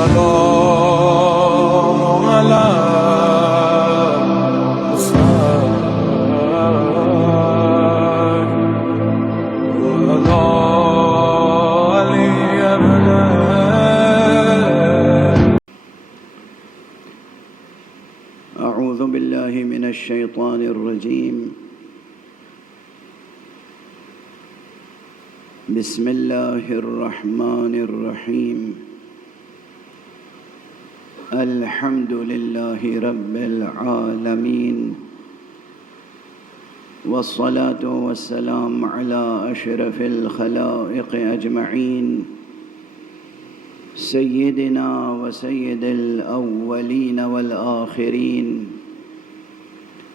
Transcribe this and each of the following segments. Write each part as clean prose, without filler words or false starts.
السلام على أعوذ بالله من الشيطان الرجيم. بسم الله الرحمن الرحيم. الحمد لله رب العالمين، والصلاة والسلام على أشرف الخلائق أجمعين، سيدنا وسيد الأولين والآخرين،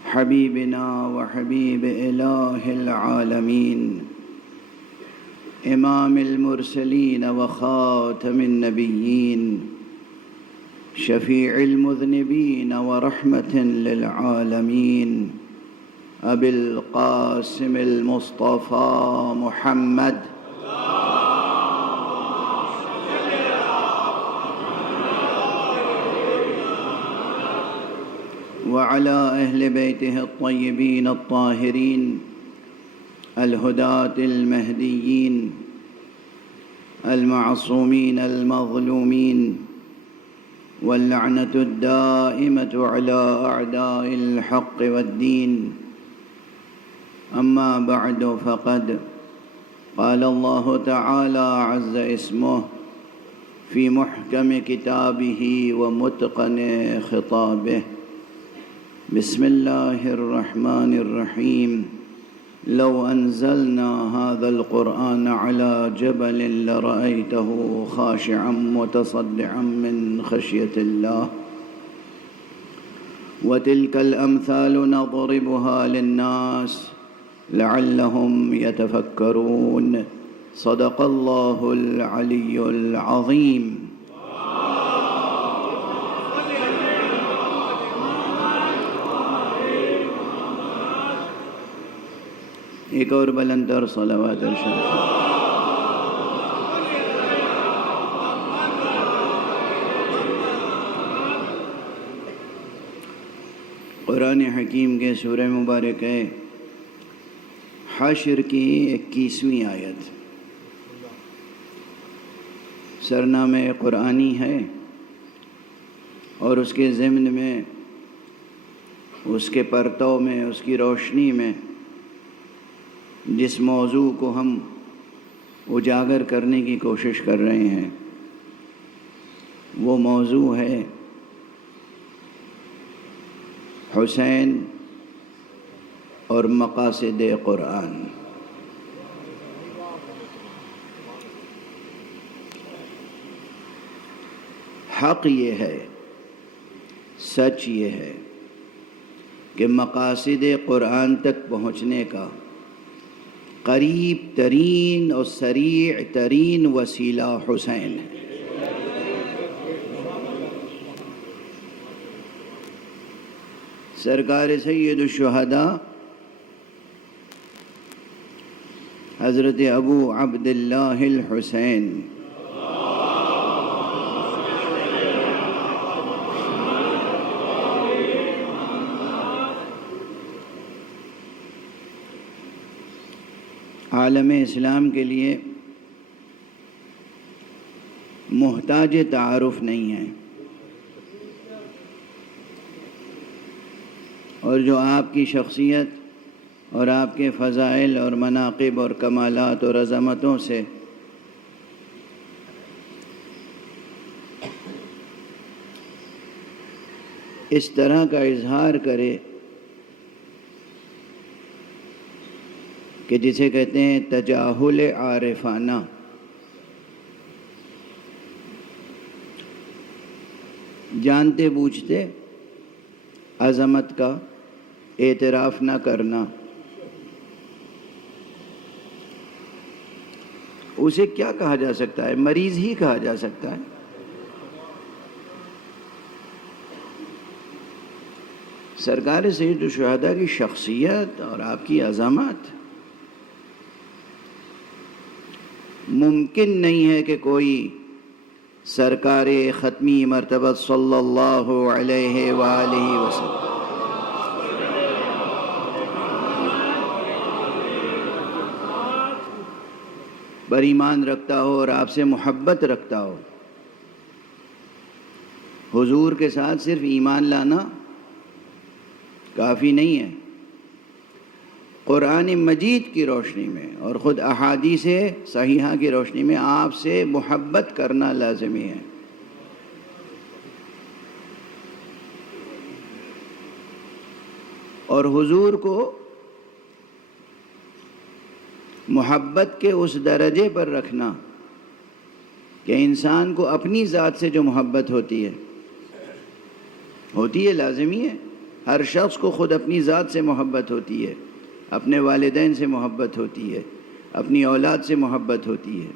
حبيبنا وحبيب إله العالمين، إمام المرسلين وخاتم النبيين، شفيع المذنبين ورحمة للعالمين، أبي القاسم المصطفى محمد وعلى أهل بيته الطيبين الطاهرين الهداة المهديين المعصومين المظلومين، واللعنة الدائمة على أعداء الحق والدين. أما بعد، فقد قال الله تعالى عز اسمه في محكم كتابه ومتقن خطابه. بسم الله الرحمن الرحيم. لو أنزلنا هذا القرآن على جبل لرأيته خاشعا متصدعا من خشية الله. وتلك الأمثال نضربها للناس لعلهم يتفكرون. صدق الله العلي العظيم. ایک اور بلندر صلوات ارشاد. قرآن حکیم کے سورہ مبارک ہے حشر کی 21ویں آیت. سرنامہ قرآنی ہے اور اس کے ضمن میں، اس کے پرتو میں، اس کی روشنی میں جس موضوع کو ہم اجاگر کرنے کی کوشش کر رہے ہیں وہ موضوع ہے حسین اور مقاصد قرآن. حق یہ ہے، سچ یہ ہے کہ مقاصد قرآن تک پہنچنے کا قریب ترین اور سریع ترین وسیلہ حسین ہے. سرکار سید الشہداء حضرت ابو عبداللہ الحسین عالم اسلام کے لیے محتاج تعارف نہیں ہے، اور جو آپ کی شخصیت اور آپ کے فضائل اور مناقب اور کمالات اور عظمتوں سے اس طرح کا اظہار کرے کہ جسے کہتے ہیں تجاہل عارفانہ، جانتے بوجھتے عظمت کا اعتراف نہ کرنا، اسے کیا کہا جا سکتا ہے؟ مریض ہی کہا جا سکتا ہے. سرکار سید الشہداء کی شخصیت اور آپ کی عظمت ممکن نہیں ہے کہ کوئی سرکار ختمی مرتبہ صلی اللہ علیہ وآلہ وسلم۔ پر ایمان رکھتا ہو اور آپ سے محبت رکھتا ہو۔ حضور کے ساتھ صرف ایمان لانا کافی نہیں ہے، قرآن مجید کی روشنی میں اور خود احادیث صحیحہ کی روشنی میں آپ سے محبت کرنا لازمی ہے۔ اور حضور کو محبت کے اس درجے پر رکھنا کہ انسان کو اپنی ذات سے جو محبت ہوتی ہے لازمی ہے۔ ہر شخص کو خود اپنی ذات سے محبت ہوتی ہے، اپنے والدین سے محبت ہوتی ہے، اپنی اولاد سے محبت ہوتی ہے۔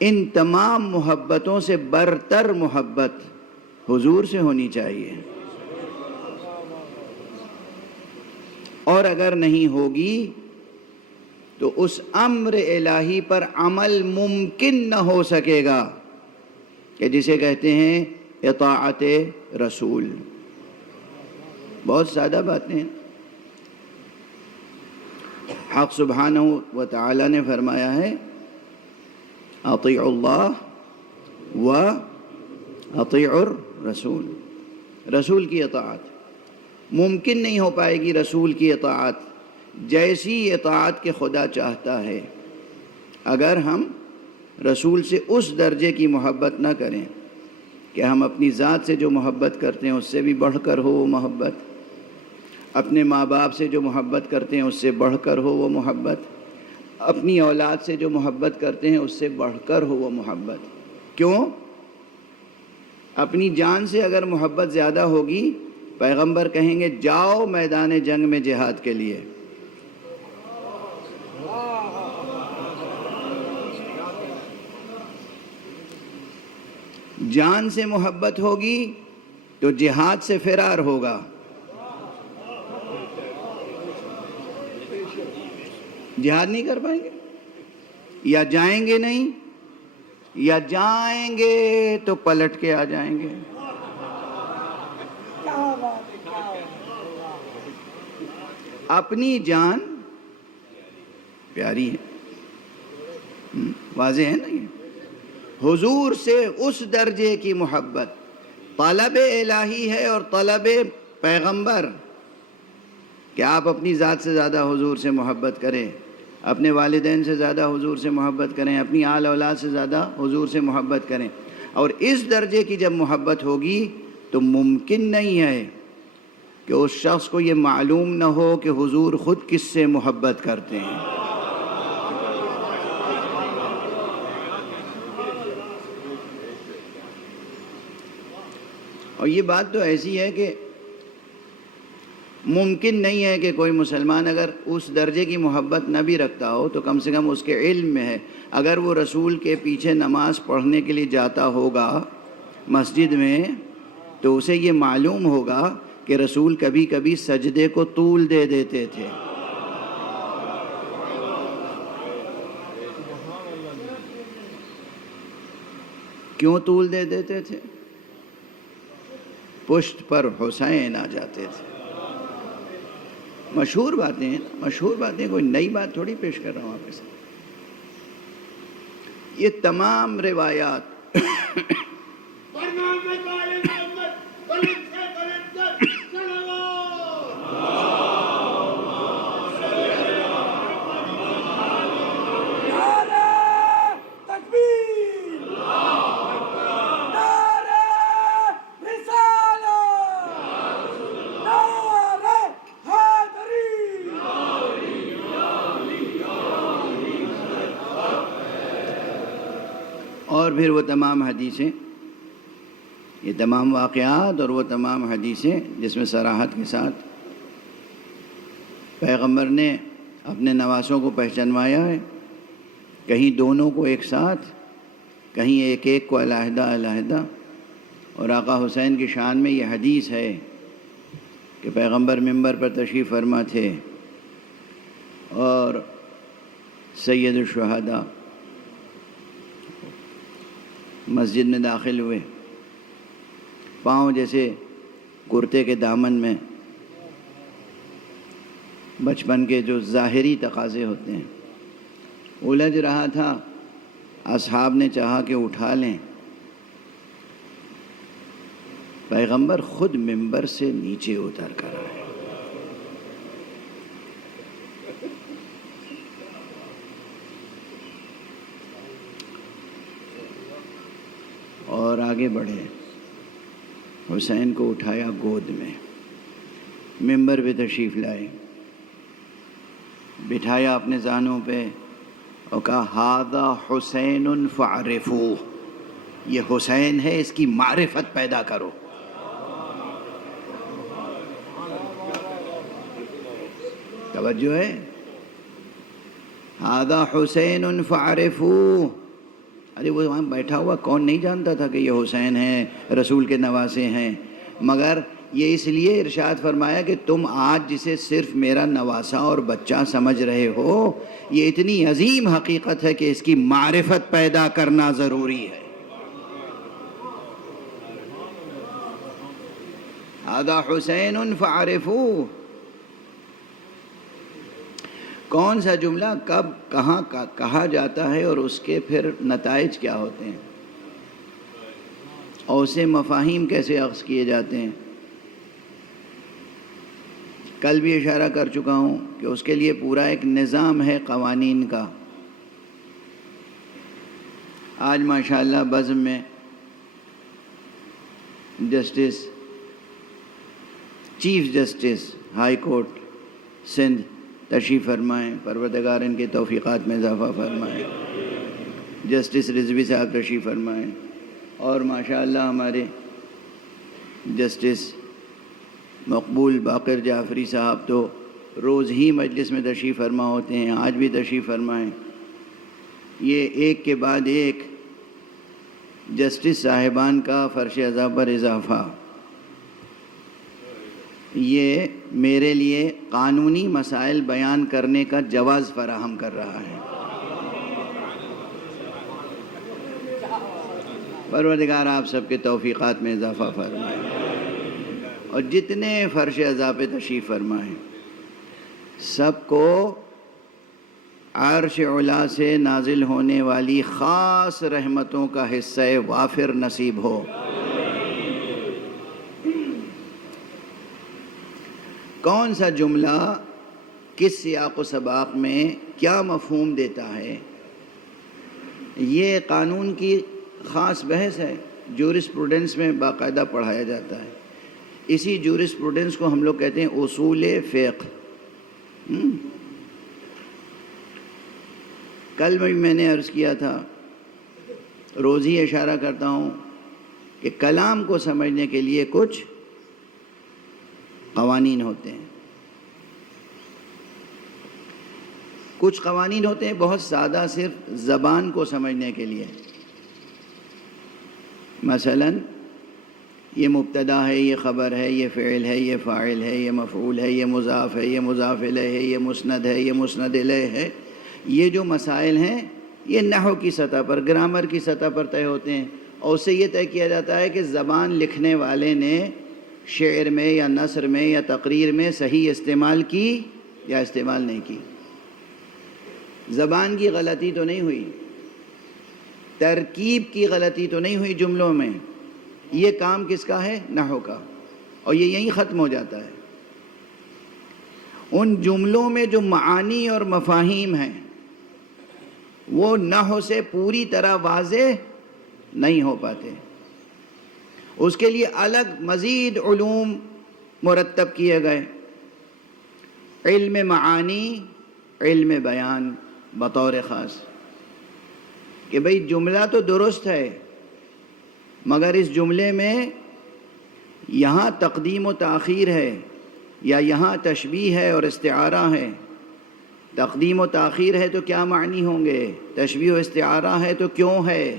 ان تمام محبتوں سے برتر محبت حضور سے ہونی چاہیے، اور اگر نہیں ہوگی تو اس امر الہی پر عمل ممکن نہ ہو سکے گا کہ جسے کہتے ہیں اطاعت رسول۔ بہت سادہ باتیں ہیں۔ حق سبحانہ و تعالی نے فرمایا ہے اطیعوا اللہ و اطیعوا الرسول، رسول کی اطاعت ممکن نہیں ہو پائے گی۔ رسول کی اطاعت جیسی اطاعت کے خدا چاہتا ہے، اگر ہم رسول سے اس درجے کی محبت نہ کریں کہ ہم اپنی ذات سے جو محبت کرتے ہیں اس سے بھی بڑھ کر ہو وہ محبت، اپنے ماں باپ سے جو محبت کرتے ہیں اس سے بڑھ کر ہو وہ محبت، اپنی اولاد سے جو محبت کرتے ہیں اس سے بڑھ کر ہو وہ محبت۔ کیوں؟ اپنی جان سے اگر محبت زیادہ ہوگی، پیغمبر کہیں گے جاؤ میدان جنگ میں جہاد کے لیے، جان سے محبت ہوگی تو جہاد سے فرار ہوگا، جہاد نہیں کر پائیں گے، یا جائیں گے نہیں، یا جائیں گے تو پلٹ کے آ جائیں گے۔ اپنی جان پیاری ہے، واضح ہے نا یہ؟ حضور سے اس درجے کی محبت طلب الہی ہے اور طلب پیغمبر کہ آپ اپنی ذات سے زیادہ حضور سے محبت کریں، اپنے والدین سے زیادہ حضور سے محبت کریں، اپنی آل اولاد سے زیادہ حضور سے محبت کریں۔ اور اس درجے کی جب محبت ہوگی تو ممکن نہیں ہے کہ اس شخص کو یہ معلوم نہ ہو کہ حضور خود کس سے محبت کرتے ہیں۔ اور یہ بات تو ایسی ہے کہ ممکن نہیں ہے کہ کوئی مسلمان اگر اس درجے کی محبت نہ بھی رکھتا ہو تو کم سے کم اس کے علم میں ہے۔ اگر وہ رسول کے پیچھے نماز پڑھنے کے لیے جاتا ہوگا مسجد میں تو اسے یہ معلوم ہوگا کہ رسول کبھی کبھی سجدے کو طول دے دیتے تھے۔ کیوں طول دے دیتے تھے؟ پشت پر حسین آ جاتے تھے۔ مشہور باتیں ہیں، مشہور باتیں، کوئی نئی بات تھوڑی پیش کر رہا ہوں آپ کے ساتھ۔ یہ تمام روایات اور پھر وہ تمام حدیثیں، یہ تمام واقعات اور وہ تمام حدیثیں جس میں صراحت کے ساتھ پیغمبر نے اپنے نواسوں کو پہچانوایا ہے، کہیں دونوں کو ایک ساتھ، کہیں ایک ایک کو علیحدہ علیحدہ۔ اور آقا حسین کی شان میں یہ حدیث ہے کہ پیغمبر منبر پر تشریف فرما تھے اور سید الشہداء مسجد میں داخل ہوئے، پاؤں جیسے کرتے کے دامن میں بچپن کے جو ظاہری تقاضے ہوتے ہیں الجھ رہا تھا، اصحاب نے چاہا کہ اٹھا لیں، پیغمبر خود منبر سے نیچے اتر کر آئے، اور آگے بڑھے، حسین کو اٹھایا گود میں، منبر پہ تشریف لائے، بٹھایا اپنے زانوں پہ اور کہا ھذا حسین فاعرفوہ، یہ حسین ہے، اس کی معرفت پیدا کرو۔ توجہ ہے، ھذا حسین فاعرفوہ، ارے وہ وہاں بیٹھا ہوا کون نہیں جانتا تھا کہ یہ حسین ہیں، رسول کے نواسے ہیں، مگر یہ اس لیے ارشاد فرمایا کہ تم آج جسے صرف میرا نواسہ اور بچہ سمجھ رہے ہو، یہ اتنی عظیم حقیقت ہے کہ اس کی معرفت پیدا کرنا ضروری ہے۔ ھذا حسین فاعرفوہ، کون سا جملہ کب کہاں کہا جاتا ہے اور اس کے پھر نتائج کیا ہوتے ہیں، اور اسے مفاہیم کیسے اخذ کیے جاتے ہیں۔ کل بھی اشارہ کر چکا ہوں کہ اس کے لیے پورا ایک نظام ہے قوانین کا۔ آج ماشاءاللہ بزم میں justice, chief justice high court Sindh تشریف فرمائیں، پروردگار ان کے توفیقات میں اضافہ فرمائیں، جسٹس رضوی صاحب تشریف فرمائیں، اور ماشاءاللہ ہمارے جسٹس مقبول باقر جعفری صاحب تو روز ہی مجلس میں تشریف فرما ہوتے ہیں، آج بھی تشریف فرمائیں۔ یہ ایک کے بعد ایک جسٹس صاحبان کا فرش اعضاء پر اضافہ، یہ میرے لیے قانونی مسائل بیان کرنے کا جواز فراہم کر رہا ہے۔ پروردگار آپ سب کے توفیقات میں اضافہ فرمائے، اور جتنے فرش اعضاء پہ تشریف فرمائیں سب کو عرش علا سے نازل ہونے والی خاص رحمتوں کا حصہ وافر نصیب ہو۔ کون سا جملہ کس سیاق و سباق میں کیا مفہوم دیتا ہے، یہ قانون کی خاص بحث ہے، جورسپروڈنس میں باقاعدہ پڑھایا جاتا ہے۔ اسی جورسپروڈنس کو ہم لوگ کہتے ہیں اصول فقہ۔ کل میں نے عرض کیا تھا، روز ہی اشارہ کرتا ہوں کہ کلام کو سمجھنے کے لیے کچھ قوانین ہوتے ہیں، کچھ قوانین ہوتے ہیں بہت سادہ، صرف زبان کو سمجھنے کے لیے۔ مثلا یہ مبتدا ہے، یہ خبر ہے، یہ فعل ہے، یہ فاعل ہے، یہ مفعول ہے، یہ مضاف ہے، یہ مضاف الیہ ہے، یہ مسند ہے، یہ مسند الیہ ہے۔ یہ جو مسائل ہیں یہ نحو کی سطح پر، گرامر کی سطح پر طے ہوتے ہیں، اور اس سے یہ طے کیا جاتا ہے کہ زبان لکھنے والے نے شعر میں یا نثر میں یا تقریر میں صحیح استعمال کی یا استعمال نہیں کی۔ زبان کی غلطی تو نہیں ہوئی، ترکیب کی غلطی تو نہیں ہوئی جملوں میں، یہ کام کس کا ہے؟ نحو کا، اور یہ یہیں ختم ہو جاتا ہے۔ ان جملوں میں جو معانی اور مفاہیم ہیں وہ نحو سے پوری طرح واضح نہیں ہو پاتے، اس کے لیے الگ مزید علوم مرتب کیے گئے، علم معانی، علم بیان بطور خاص، کہ بھئی جملہ تو درست ہے مگر اس جملے میں یہاں تقدیم و تاخیر ہے، یا یہاں تشبیہ ہے اور استعارہ ہے۔ تقدیم و تاخیر ہے تو کیا معنی ہوں گے، تشبیہ و استعارہ ہے تو کیوں ہے،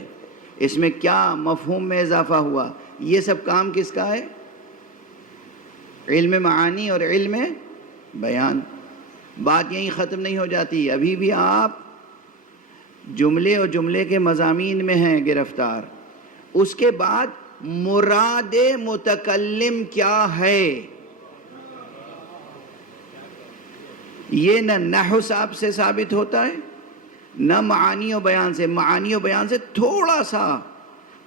اس میں کیا مفہوم میں اضافہ ہوا، یہ سب کام کس کا ہے؟ علم معانی اور علم بیان۔ بات یہیں ختم نہیں ہو جاتی، ابھی بھی آپ جملے اور جملے کے مضامین میں ہیں گرفتار، اس کے بعد مراد متکلم کیا ہے، یہ نہ نحو صاحب سے ثابت ہوتا ہے نہ معانی و بیان سے. معانی و بیان سے تھوڑا سا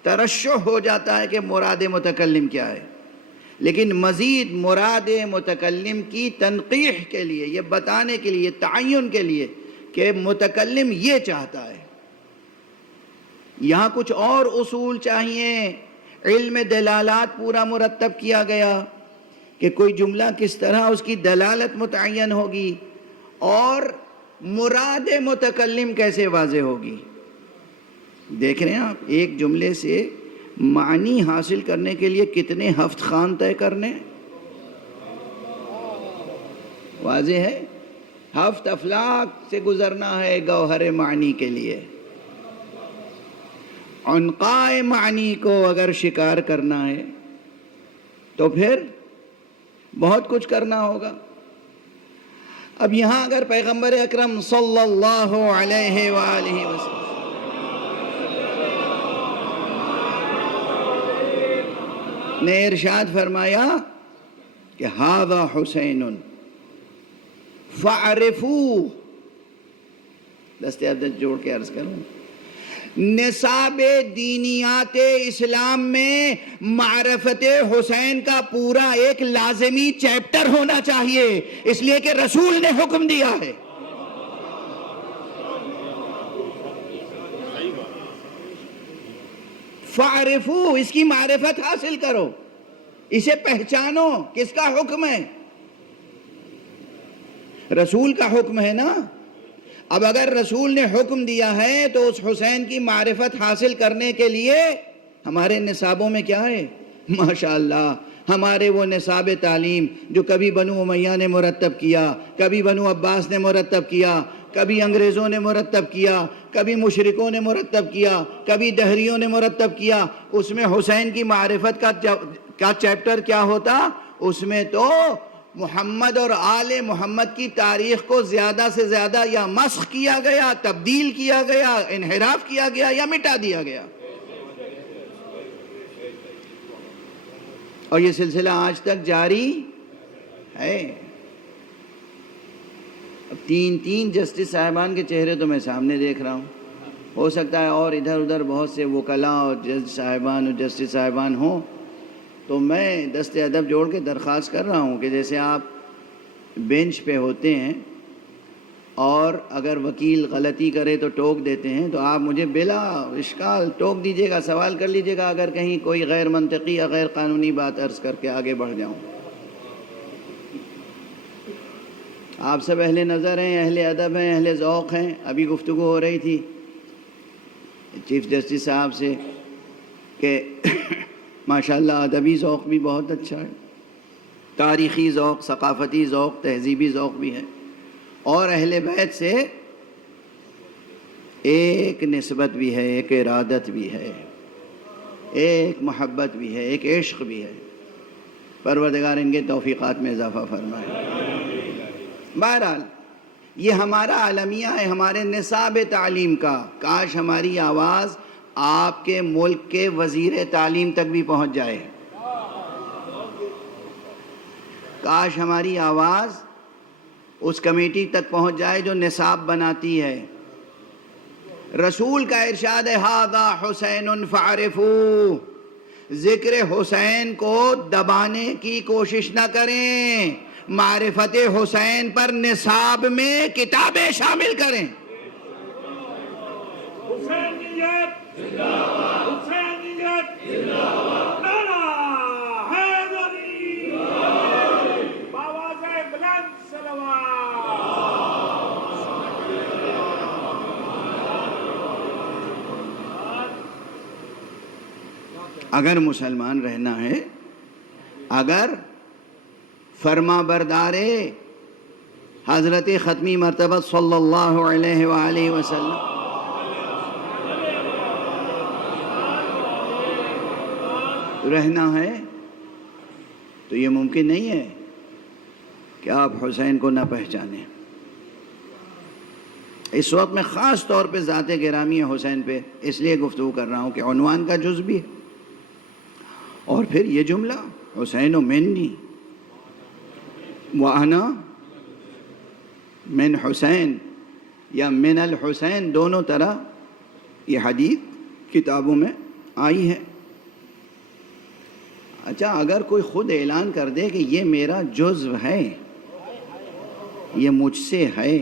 ترشح ہو جاتا ہے کہ مراد متکلم کیا ہے، لیکن مزید مراد متکلم کی تنقیح کے لیے، یہ بتانے کے لیے، تعین کے لیے کہ متکلم یہ چاہتا ہے، یہاں کچھ اور اصول چاہیے. علم دلالات پورا مرتب کیا گیا کہ کوئی جملہ کس طرح اس کی دلالت متعین ہوگی اور مراد متکلم کیسے واضح ہوگی. دیکھ رہے ہیں آپ ایک جملے سے معنی حاصل کرنے کے لیے کتنے ہفت خوان طے کرنے، واضح ہے. ہفت افلاک سے گزرنا ہے گوہر معنی کے لیے. عنقائے معنی کو اگر شکار کرنا ہے تو پھر بہت کچھ کرنا ہوگا. اب یہاں اگر پیغمبر اکرم صلی اللہ علیہ وآلہ وسلم نے ارشاد فرمایا کہ ھذا حسین فاعرفوہ، دست عبدت جوڑ کے عرض کروں، نصاب دینیات اسلام میں معرفت حسین کا پورا ایک لازمی چیپٹر ہونا چاہیے، اس لیے کہ رسول نے حکم دیا ہے. فاعرفو، اس کی معرفت حاصل کرو، اسے پہچانو. کس کا حکم ہے؟ رسول کا حکم ہے نا. اب اگر رسول نے حکم دیا ہے تو اس حسین کی معرفت حاصل کرنے کے لیے ہمارے نصابوں میں کیا ہے؟ ماشاءاللہ ہمارے وہ نصاب تعلیم جو کبھی بنو امیہ نے مرتب کیا، کبھی بنو عباس نے مرتب کیا، کبھی انگریزوں نے مرتب کیا، کبھی مشرکوں نے مرتب کیا، کبھی دہریوں نے مرتب کیا. اس میں حسین کی معرفت کا چیپٹر کیا ہوتا؟ اس میں تو محمد اور آل محمد کی تاریخ کو زیادہ سے زیادہ یا مسخ کیا گیا، تبدیل کیا گیا، انحراف کیا گیا یا مٹا دیا گیا. اور یہ سلسلہ آج تک جاری ہے. اب تین جسٹس صاحبان کے چہرے تو میں سامنے دیکھ رہا ہوں، ہو سکتا ہے اور ادھر ادھر بہت سے وکلاء اور جج صاحبان اور جسٹس صاحبان ہوں. تو میں دست ادب جوڑ کے درخواست کر رہا ہوں کہ جیسے آپ بینچ پہ ہوتے ہیں اور اگر وکیل غلطی کرے تو ٹوک دیتے ہیں، تو آپ مجھے بلا اشکال ٹوک دیجیے گا، سوال کر لیجیے گا اگر کہیں کوئی غیر منطقی یا غیر قانونی بات عرض کر کے آگے بڑھ جاؤں. آپ سب اہل نظر ہیں، اہل ادب ہیں، اہل ذوق ہیں. ابھی گفتگو ہو رہی تھی چیف جسٹس صاحب سے کہ ماشاءاللہ ادبی ذوق بھی بہت اچھا ہے، تاریخی ذوق، ثقافتی ذوق، تہذیبی ذوق بھی ہے، اور اہل بیت سے ایک نسبت بھی ہے، ایک ارادت بھی ہے، ایک محبت بھی ہے، ایک عشق بھی ہے. پروردگار ان کے توفیقات میں اضافہ فرمائے. بہرحال یہ ہمارا عالمیہ ہے، ہمارے نصاب تعلیم کا. کاش ہماری آواز آپ کے ملک کے وزیر تعلیم تک بھی پہنچ جائے. کاش ہماری آواز اس کمیٹی تک پہنچ جائے جو نصاب بناتی ہے. رسول کا ارشاد ہے ھذا حسین فاعرفوہ. ذکر حسین کو دبانے کی کوشش نہ کریں، معرفت حسین پر نصاب میں کتابیں شامل کریں. حسینیت زندہ باد، حسینیت زندہ باد، نعرہ حیدری، بآواز بلند صلوات. اگر مسلمان رہنا ہے، اگر فرما بردار حضرت ختمی مرتبہ صلی اللہ علیہ وآلہ وسلم رہنا ہے تو یہ ممکن نہیں ہے کہ آپ حسین کو نہ پہچانیں. اس وقت میں خاص طور پہ ذات گرامی حسین پہ اس لیے گفتگو کر رہا ہوں کہ عنوان کا جز بھی ہے، اور پھر یہ جملہ حسین منی وَأَنَا من حسین یا من الحسین، دونوں طرح یہ حدیث کتابوں میں آئی ہے۔ اچھا، اگر کوئی خود اعلان کر دے کہ یہ میرا جزو ہے، یہ مجھ سے ہے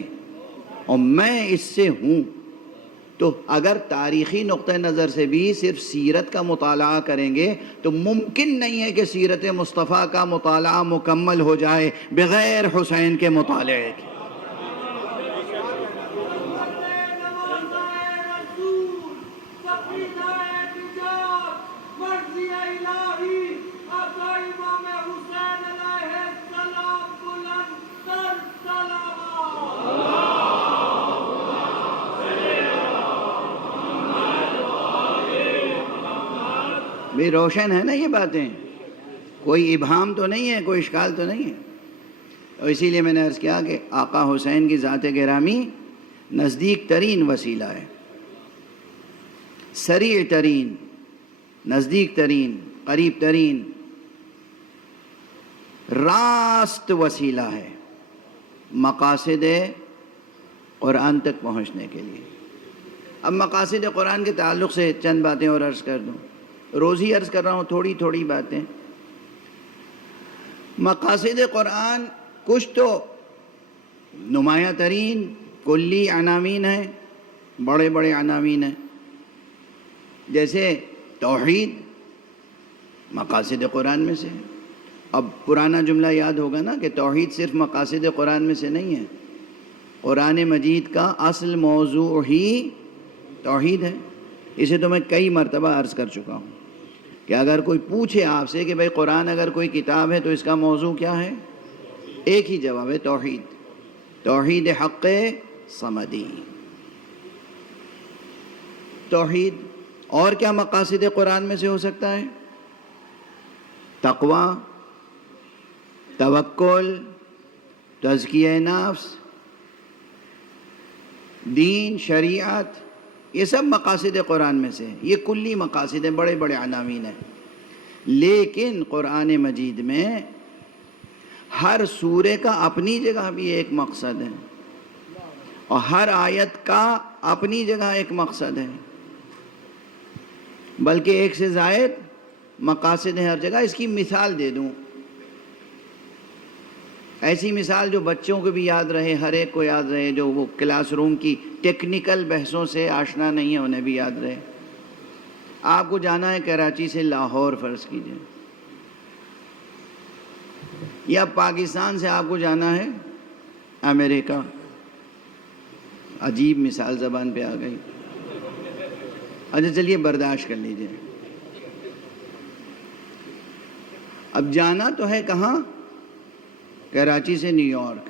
اور میں اس سے ہوں، تو اگر تاریخی نقطہ نظر سے بھی صرف سیرت کا مطالعہ کریں گے تو ممکن نہیں ہے کہ سیرت مصطفیٰ کا مطالعہ مکمل ہو جائے بغیر حسین کے مطالعے کے۔ بھی روشن ہے نا یہ باتیں، کوئی ابہام تو نہیں ہے، کوئی اشکال تو نہیں ہے۔ اور اسی لیے میں نے عرض کیا کہ آقا حسین کی ذات گرامی نزدیک ترین وسیلہ ہے، سریع ترین، نزدیک ترین، قریب ترین، راست وسیلہ ہے مقاصد قرآن تک پہنچنے کے لیے۔ اب مقاصد قرآن کے تعلق سے چند باتیں اور عرض کر دوں، روز ہی عرض کر رہا ہوں تھوڑی تھوڑی باتیں۔ مقاصد قرآن کچھ تو نمایاں ترین کلی عناوین ہیں، بڑے بڑے عناوین ہیں، جیسے توحید مقاصد قرآن میں سے ہے۔ اب پرانا جملہ یاد ہوگا نا کہ توحید صرف مقاصد قرآن میں سے نہیں ہے، قرآن مجید کا اصل موضوع ہی توحید ہے۔ اسے تو میں کئی مرتبہ عرض کر چکا ہوں کہ اگر کوئی پوچھے آپ سے کہ بھئی قرآن اگر کوئی کتاب ہے تو اس کا موضوع کیا ہے، ایک ہی جواب ہے، توحید، توحید حق صمدی، توحید۔ اور کیا مقاصد قرآن میں سے ہو سکتا ہے؟ تقوی، توکل، تزکیہ نفس، دین، شریعت، یہ سب مقاصد قرآن میں سے ہیں۔ یہ کلی مقاصد ہیں، بڑے بڑے عناوین ہیں۔ لیکن قرآن مجید میں ہر سورے کا اپنی جگہ بھی ایک مقصد ہے، اور ہر آیت کا اپنی جگہ ایک مقصد ہے، بلکہ ایک سے زائد مقاصد ہیں ہر جگہ۔ اس کی مثال دے دوں، ایسی مثال جو بچوں کو بھی یاد رہے، ہر ایک کو یاد رہے، جو وہ کلاس روم کی ٹیکنیکل بحثوں سے آشنا نہیں ہے انہیں بھی یاد رہے۔ آپ کو جانا ہے کراچی سے لاہور فرض کیجئے، یا پاکستان سے آپ کو جانا ہے امریکہ۔ عجیب مثال زبان پہ آ گئی، اچھا چلیے برداشت کر لیجئے۔ اب جانا تو ہے کہاں؟ کراچی سے نیو یارک۔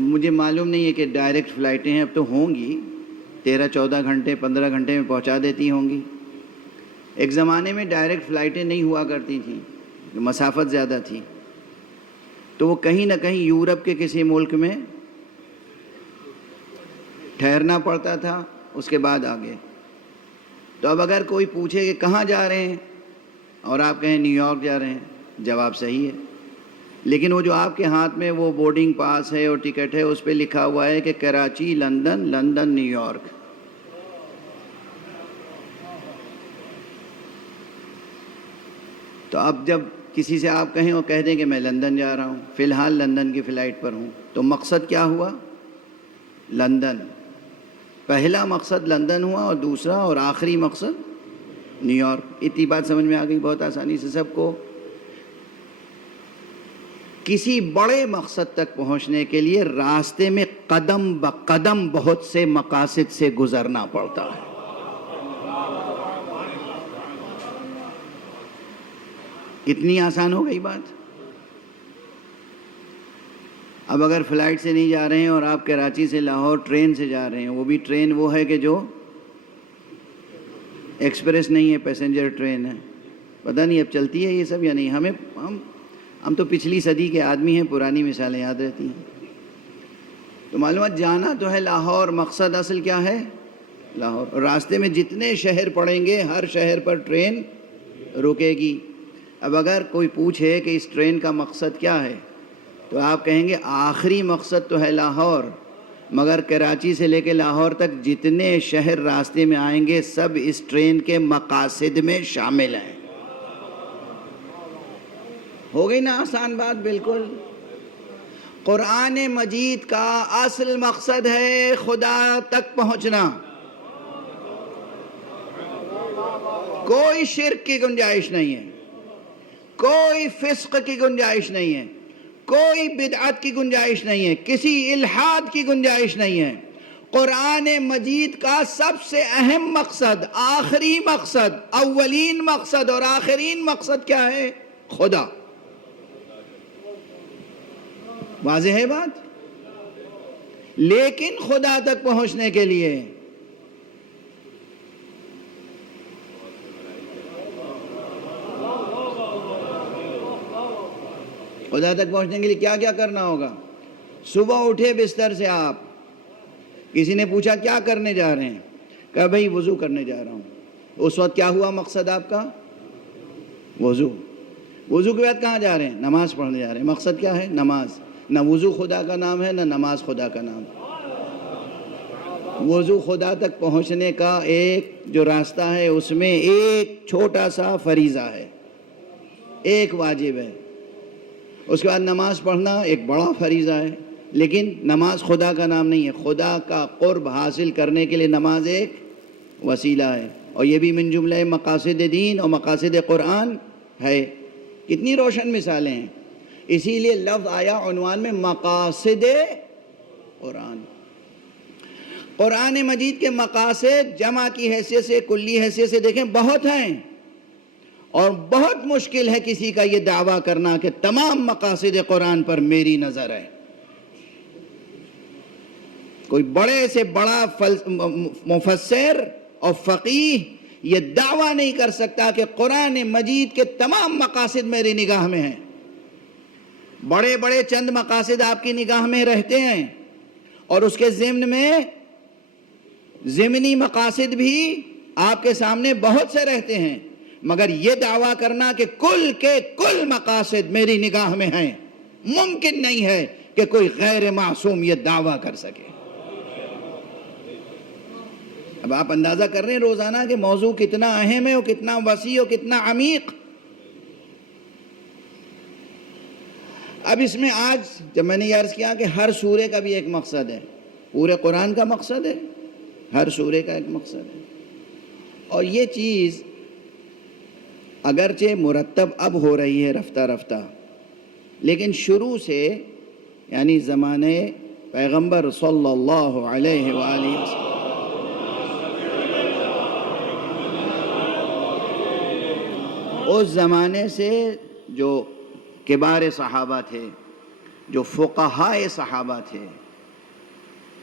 مجھے معلوم نہیں ہے کہ ڈائریکٹ فلائٹیں ہیں، اب تو ہوں گی، 13-14 گھنٹے 15 گھنٹے میں پہنچا دیتی ہوں گی۔ ایک زمانے میں ڈائریکٹ فلائٹیں نہیں ہوا کرتی تھیں، مسافت زیادہ تھی، تو وہ کہیں نہ کہیں یورپ کے کسی ملک میں ٹھہرنا پڑتا تھا، اس کے بعد آگے۔ تو اب اگر کوئی پوچھے کہ کہاں جا رہے ہیں اور آپ کہیں نیو یارک جا رہے ہیں، جواب صحیح ہے، لیکن وہ جو آپ کے ہاتھ میں وہ بورڈنگ پاس ہے اور ٹکٹ ہے، اس پہ لکھا ہوا ہے کہ Karachi London, London new York. تو اب جب کسی سے آپ کہیں اور کہہ دیں کہ میں لندن جا رہا ہوں، فی الحال لندن کی فلائٹ پر ہوں، تو مقصد کیا ہوا؟ لندن۔ پہلا مقصد لندن ہوا، اور دوسرا اور آخری مقصد نیو یارک۔ اتنی بات سمجھ میں آ گئی بہت آسانی سے سب کو۔ کسی بڑے مقصد تک پہنچنے کے لیے راستے میں قدم بقدم بہت سے مقاصد سے گزرنا پڑتا ہے۔ کتنی آسان ہو گئی بات۔ اب اگر فلائٹ سے نہیں جا رہے ہیں اور آپ کراچی سے لاہور ٹرین سے جا رہے ہیں، وہ بھی ٹرین وہ ہے کہ جو ایکسپریس نہیں ہے، پیسنجر ٹرین ہے، پتہ نہیں اب چلتی ہے یہ سب یا نہیں۔ ہم ہم تو پچھلی صدی کے آدمی ہیں، پرانی مثالیں یاد رہتی ہیں. تو معلومات جانا تو ہے لاہور، مقصد اصل کیا ہے؟ لاہور. اور راستے میں جتنے شہر پڑیں گے ہر شہر پر ٹرین رکے گی. اب اگر کوئی پوچھے کہ اس ٹرین کا مقصد کیا ہے تو آپ کہیں گے آخری مقصد تو ہے لاہور، مگر کراچی سے لے کے لاہور تک جتنے شہر راستے میں آئیں گے سب اس ٹرین کے مقاصد میں شامل ہیں. ہو گئی نا آسان بات؟ بالکل. قرآن مجید کا اصل مقصد ہے خدا تک پہنچنا. کوئی شرک کی گنجائش نہیں ہے، کوئی فسق کی گنجائش نہیں ہے، کوئی بدعت کی گنجائش نہیں ہے، کسی الحاد کی گنجائش نہیں ہے. قرآن مجید کا سب سے اہم مقصد، آخری مقصد، اولین مقصد اور آخرین مقصد کیا ہے؟ خدا. واضح ہے بات؟ لیکن خدا تک پہنچنے کے لیے کیا کیا کرنا ہوگا؟ صبح اٹھے بستر سے آپ، کسی نے پوچھا کیا کرنے جا رہے ہیں؟ کہا بھئی وضو کرنے جا رہا ہوں. اس وقت کیا ہوا مقصد آپ کا؟ وضو. وضو کے بعد کہاں جا رہے ہیں؟ نماز پڑھنے جا رہے ہیں. مقصد کیا ہے؟ نماز. نہ وضو خدا کا نام ہے، نہ نماز خدا کا نام. وضو خدا تک پہنچنے کا ایک جو راستہ ہے اس میں ایک چھوٹا سا فریضہ ہے، ایک واجب ہے. اس کے بعد نماز پڑھنا ایک بڑا فریضہ ہے، لیکن نماز خدا کا نام نہیں ہے. خدا کا قرب حاصل کرنے کے لیے نماز ایک وسیلہ ہے، اور یہ بھی من جملہ مقاصد دین اور مقاصد قرآن ہے. کتنی روشن مثالیں ہیں. اسی لیے لفظ آیا عنوان میں مقاصد قرآن. قرآن مجید کے مقاصد جمع کی حیثیت سے، کلی حیثیت سے دیکھیں بہت ہیں، اور بہت مشکل ہے کسی کا یہ دعویٰ کرنا کہ تمام مقاصد قرآن پر میری نظر ہے. کوئی بڑے سے بڑا مفسر اور فقیہ یہ دعویٰ نہیں کر سکتا کہ قرآن مجید کے تمام مقاصد میری نگاہ میں ہیں. بڑے بڑے چند مقاصد آپ کی نگاہ میں رہتے ہیں، اور اس کے ضمن میں ضمنی مقاصد بھی آپ کے سامنے بہت سے رہتے ہیں، مگر یہ دعویٰ کرنا کہ کل کے کل مقاصد میری نگاہ میں ہیں، ممکن نہیں ہے کہ کوئی غیر معصوم یہ دعویٰ کر سکے. اب آپ اندازہ کر رہے ہیں روزانہ کہ موضوع کتنا اہم ہے اور کتنا وسیع اور کتنا عمیق. اب اس میں آج جب میں نے یہ عرض کیا کہ ہر سورے کا بھی ایک مقصد ہے، پورے قرآن کا مقصد ہے، ہر سورے کا ایک مقصد ہے. اور یہ چیز اگرچہ مرتب اب ہو رہی ہے رفتہ رفتہ، لیکن شروع سے یعنی زمانے پیغمبر صلی اللہ علیہ وآلہ وسلم اس زمانے سے جو کبار صحابہ تھے، جو فقہائے صحابہ تھے،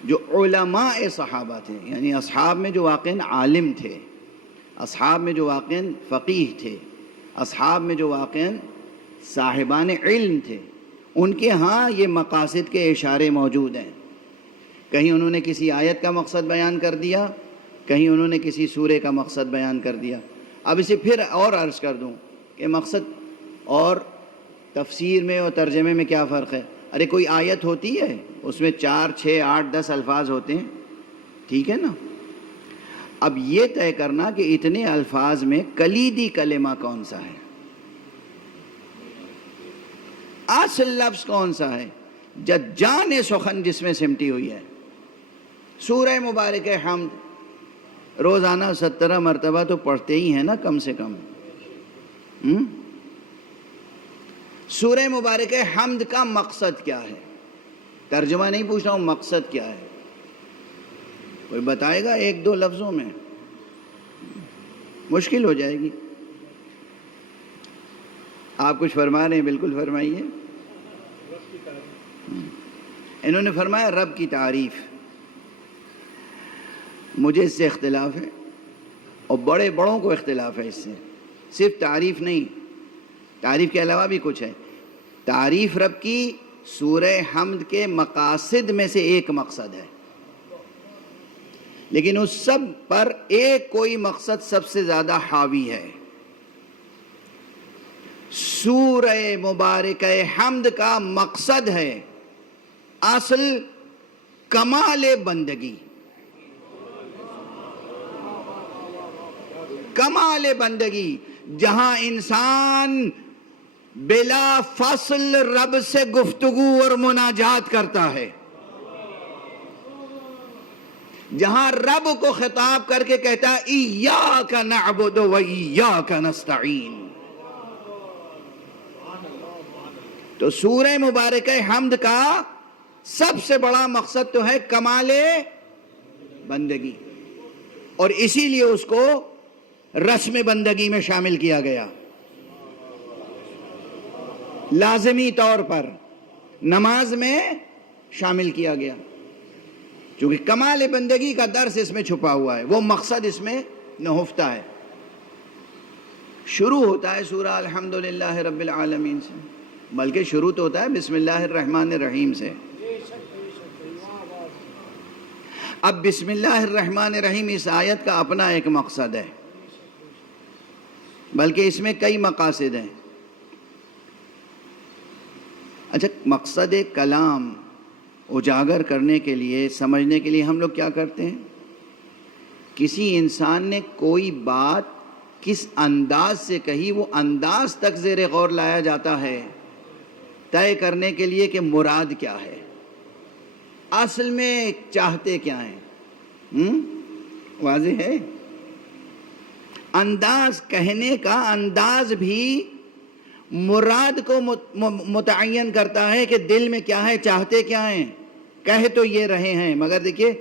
جو علماء صحابہ تھے، یعنی اصحاب میں جو واقعاً عالم تھے، اصحاب میں جو واقعاً فقیہ تھے، اصحاب میں جو واقعاً صاحبان علم تھے، ان کے ہاں یہ مقاصد کے اشارے موجود ہیں. کہیں انہوں نے کسی آیت کا مقصد بیان کر دیا، کہیں انہوں نے کسی سورے کا مقصد بیان کر دیا. اب اسے پھر اور عرض کر دوں کہ مقصد اور تفسیر میں اور ترجمے میں کیا فرق ہے. ارے کوئی آیت ہوتی ہے اس میں 4 6 8 10 الفاظ ہوتے ہیں، ٹھیک ہے نا. اب یہ طے کرنا کہ اتنے الفاظ میں کلیدی کلمہ کون سا ہے، اصل لفظ کون سا ہے، جان سخن جس میں سمٹی ہوئی ہے. سورہ مبارک حمد روزانہ 17 مرتبہ تو پڑھتے ہی ہیں نا کم سے کم. سورہ مبارک حمد کا مقصد کیا ہے؟ ترجمہ نہیں پوچھ رہا ہوں، مقصد کیا ہے؟ کوئی بتائے گا 1 2 لفظوں میں؟ مشکل ہو جائے گی. آپ کچھ فرما رہے ہیں، بالکل فرمائیے. انہوں نے فرمایا رب کی تعریف. مجھے اس سے اختلاف ہے اور بڑے بڑوں کو اختلاف ہے اس سے. صرف تعریف نہیں، تعریف کے علاوہ بھی کچھ ہے. تعریف رب کی سورہ حمد کے مقاصد میں سے ایک مقصد ہے، لیکن اس سب پر ایک کوئی مقصد سب سے زیادہ حاوی ہے۔ سورہ مبارکہ حمد کا مقصد ہے اصل کمال بندگی، کمال بندگی، جہاں انسان بلا فصل رب سے گفتگو اور مناجات کرتا ہے، جہاں رب کو خطاب کر کے کہتا ہے ایاک نعبد و ایاک نستعین۔ تو سورہ مبارکہ حمد کا سب سے بڑا مقصد تو ہے کمال بندگی، اور اسی لیے اس کو رسم بندگی میں شامل کیا گیا، لازمی طور پر نماز میں شامل کیا گیا، چونکہ کمال بندگی کا درس اس میں چھپا ہوا ہے، وہ مقصد اس میں نہفتا ہے۔ شروع ہوتا ہے سورہ الحمدللہ رب العالمین سے، بلکہ شروع تو ہوتا ہے بسم اللہ الرحمن الرحیم سے۔ اب بسم اللہ الرحمن الرحیم اس آیت کا اپنا ایک مقصد ہے، بلکہ اس میں کئی مقاصد ہیں۔ اچھا، مقصد کلام اجاگر کرنے کے لیے، سمجھنے کے لیے ہم لوگ کیا کرتے ہیں؟ کسی انسان نے کوئی بات کس انداز سے کہی، وہ انداز تک زیر غور لایا جاتا ہے طے کرنے کے لیے کہ مراد کیا ہے، اصل میں چاہتے کیا ہیں۔ واضح ہے؟ انداز، کہنے کا انداز بھی مراد کو متعین کرتا ہے کہ دل میں کیا ہے، چاہتے کیا ہیں۔ کہہ تو یہ رہے ہیں، مگر دیکھیے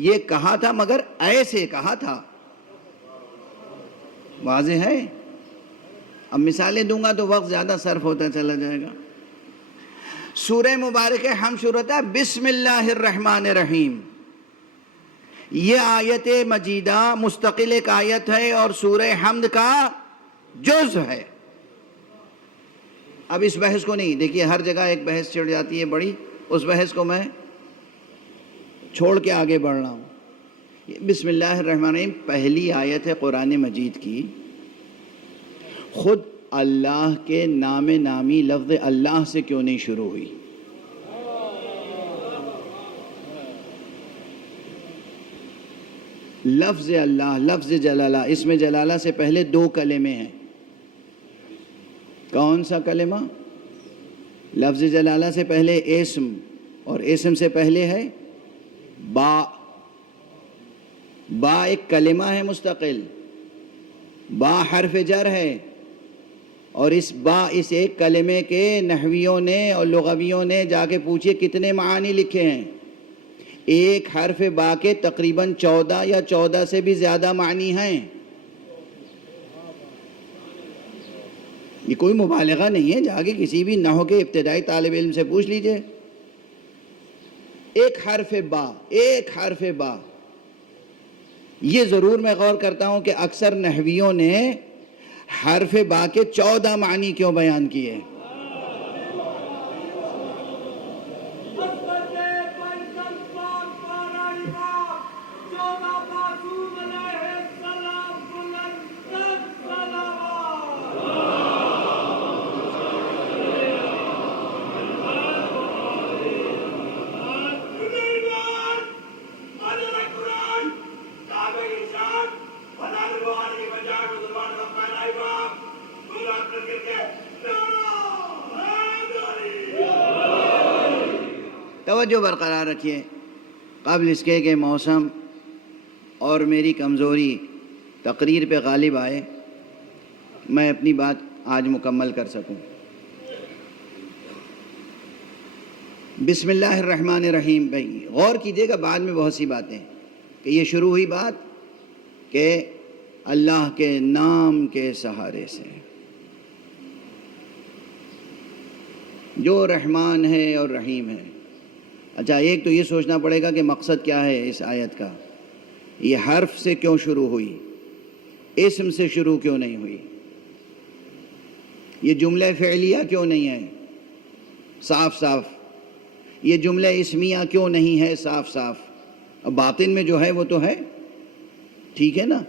یہ کہا تھا مگر ایسے کہا تھا۔ واضح ہے؟ اب مثالیں دوں گا تو وقت زیادہ صرف ہوتا چلا جائے گا۔ سورہ مبارکہ ہم شروع ہوتا ہے بسم اللہ الرحمن الرحیم۔ یہ آیت مجیدہ مستقل ایک آیت ہے اور سورہ حمد کا جز ہے۔ اب اس بحث کو نہیں، دیکھیے ہر جگہ ایک بحث چھڑ جاتی ہے بڑی، اس بحث کو میں چھوڑ کے آگے بڑھ رہا ہوں۔ بسم اللہ الرحمن الرحیم پہلی آیت ہے قرآن مجید کی، خود اللہ کے نام نامی لفظ اللہ سے کیوں نہیں شروع ہوئی؟ لفظ اللہ، لفظ جلالہ، اس میں جلالہ سے پہلے دو کلمے ہیں۔ کون سا کلمہ؟ لفظ جلالہ سے پہلے اسم، اور اسم سے پہلے ہے با۔ با ایک کلمہ ہے مستقل، با حرف جر ہے، اور اس با، اس ایک کلمے کے نحویوں نے اور لغویوں نے جا کے پوچھے کتنے معانی لکھے ہیں۔ ایک حرف با کے تقریباً 14 یا 14 سے بھی زیادہ معنی ہیں۔ یہ کوئی مبالغہ نہیں ہے، جا کے کسی بھی نحو کے ابتدائی طالب علم سے پوچھ لیجئے۔ ایک حرف با، ایک حرف با۔ یہ ضرور میں غور کرتا ہوں کہ اکثر نحویوں نے حرف با کے 14 معنی کیوں بیان کیے۔ توجہ برقرار رکھیے، قبل اس کے کہ موسم اور میری کمزوری تقریر پہ غالب آئے، میں اپنی بات آج مکمل کر سکوں۔ بسم اللہ الرحمن الرحیم، بھائی غور کیجئے گا، بعد میں بہت سی باتیں کہ یہ شروع ہوئی بات کہ اللہ کے نام کے سہارے سے، جو رحمان ہے اور رحیم ہے۔ اچھا، ایک تو یہ سوچنا پڑے گا کہ مقصد کیا ہے اس آیت کا، یہ حرف سے کیوں شروع ہوئی، اسم سے شروع کیوں نہیں ہوئی، یہ جملہ فعلیہ کیوں نہیں ہے، صاف صاف. یہ جملہ اسمیہ کیوں نہیں ہے صاف صاف؟ اب باطن میں جو ہے وہ تو ہے، ٹھیک ہے نا،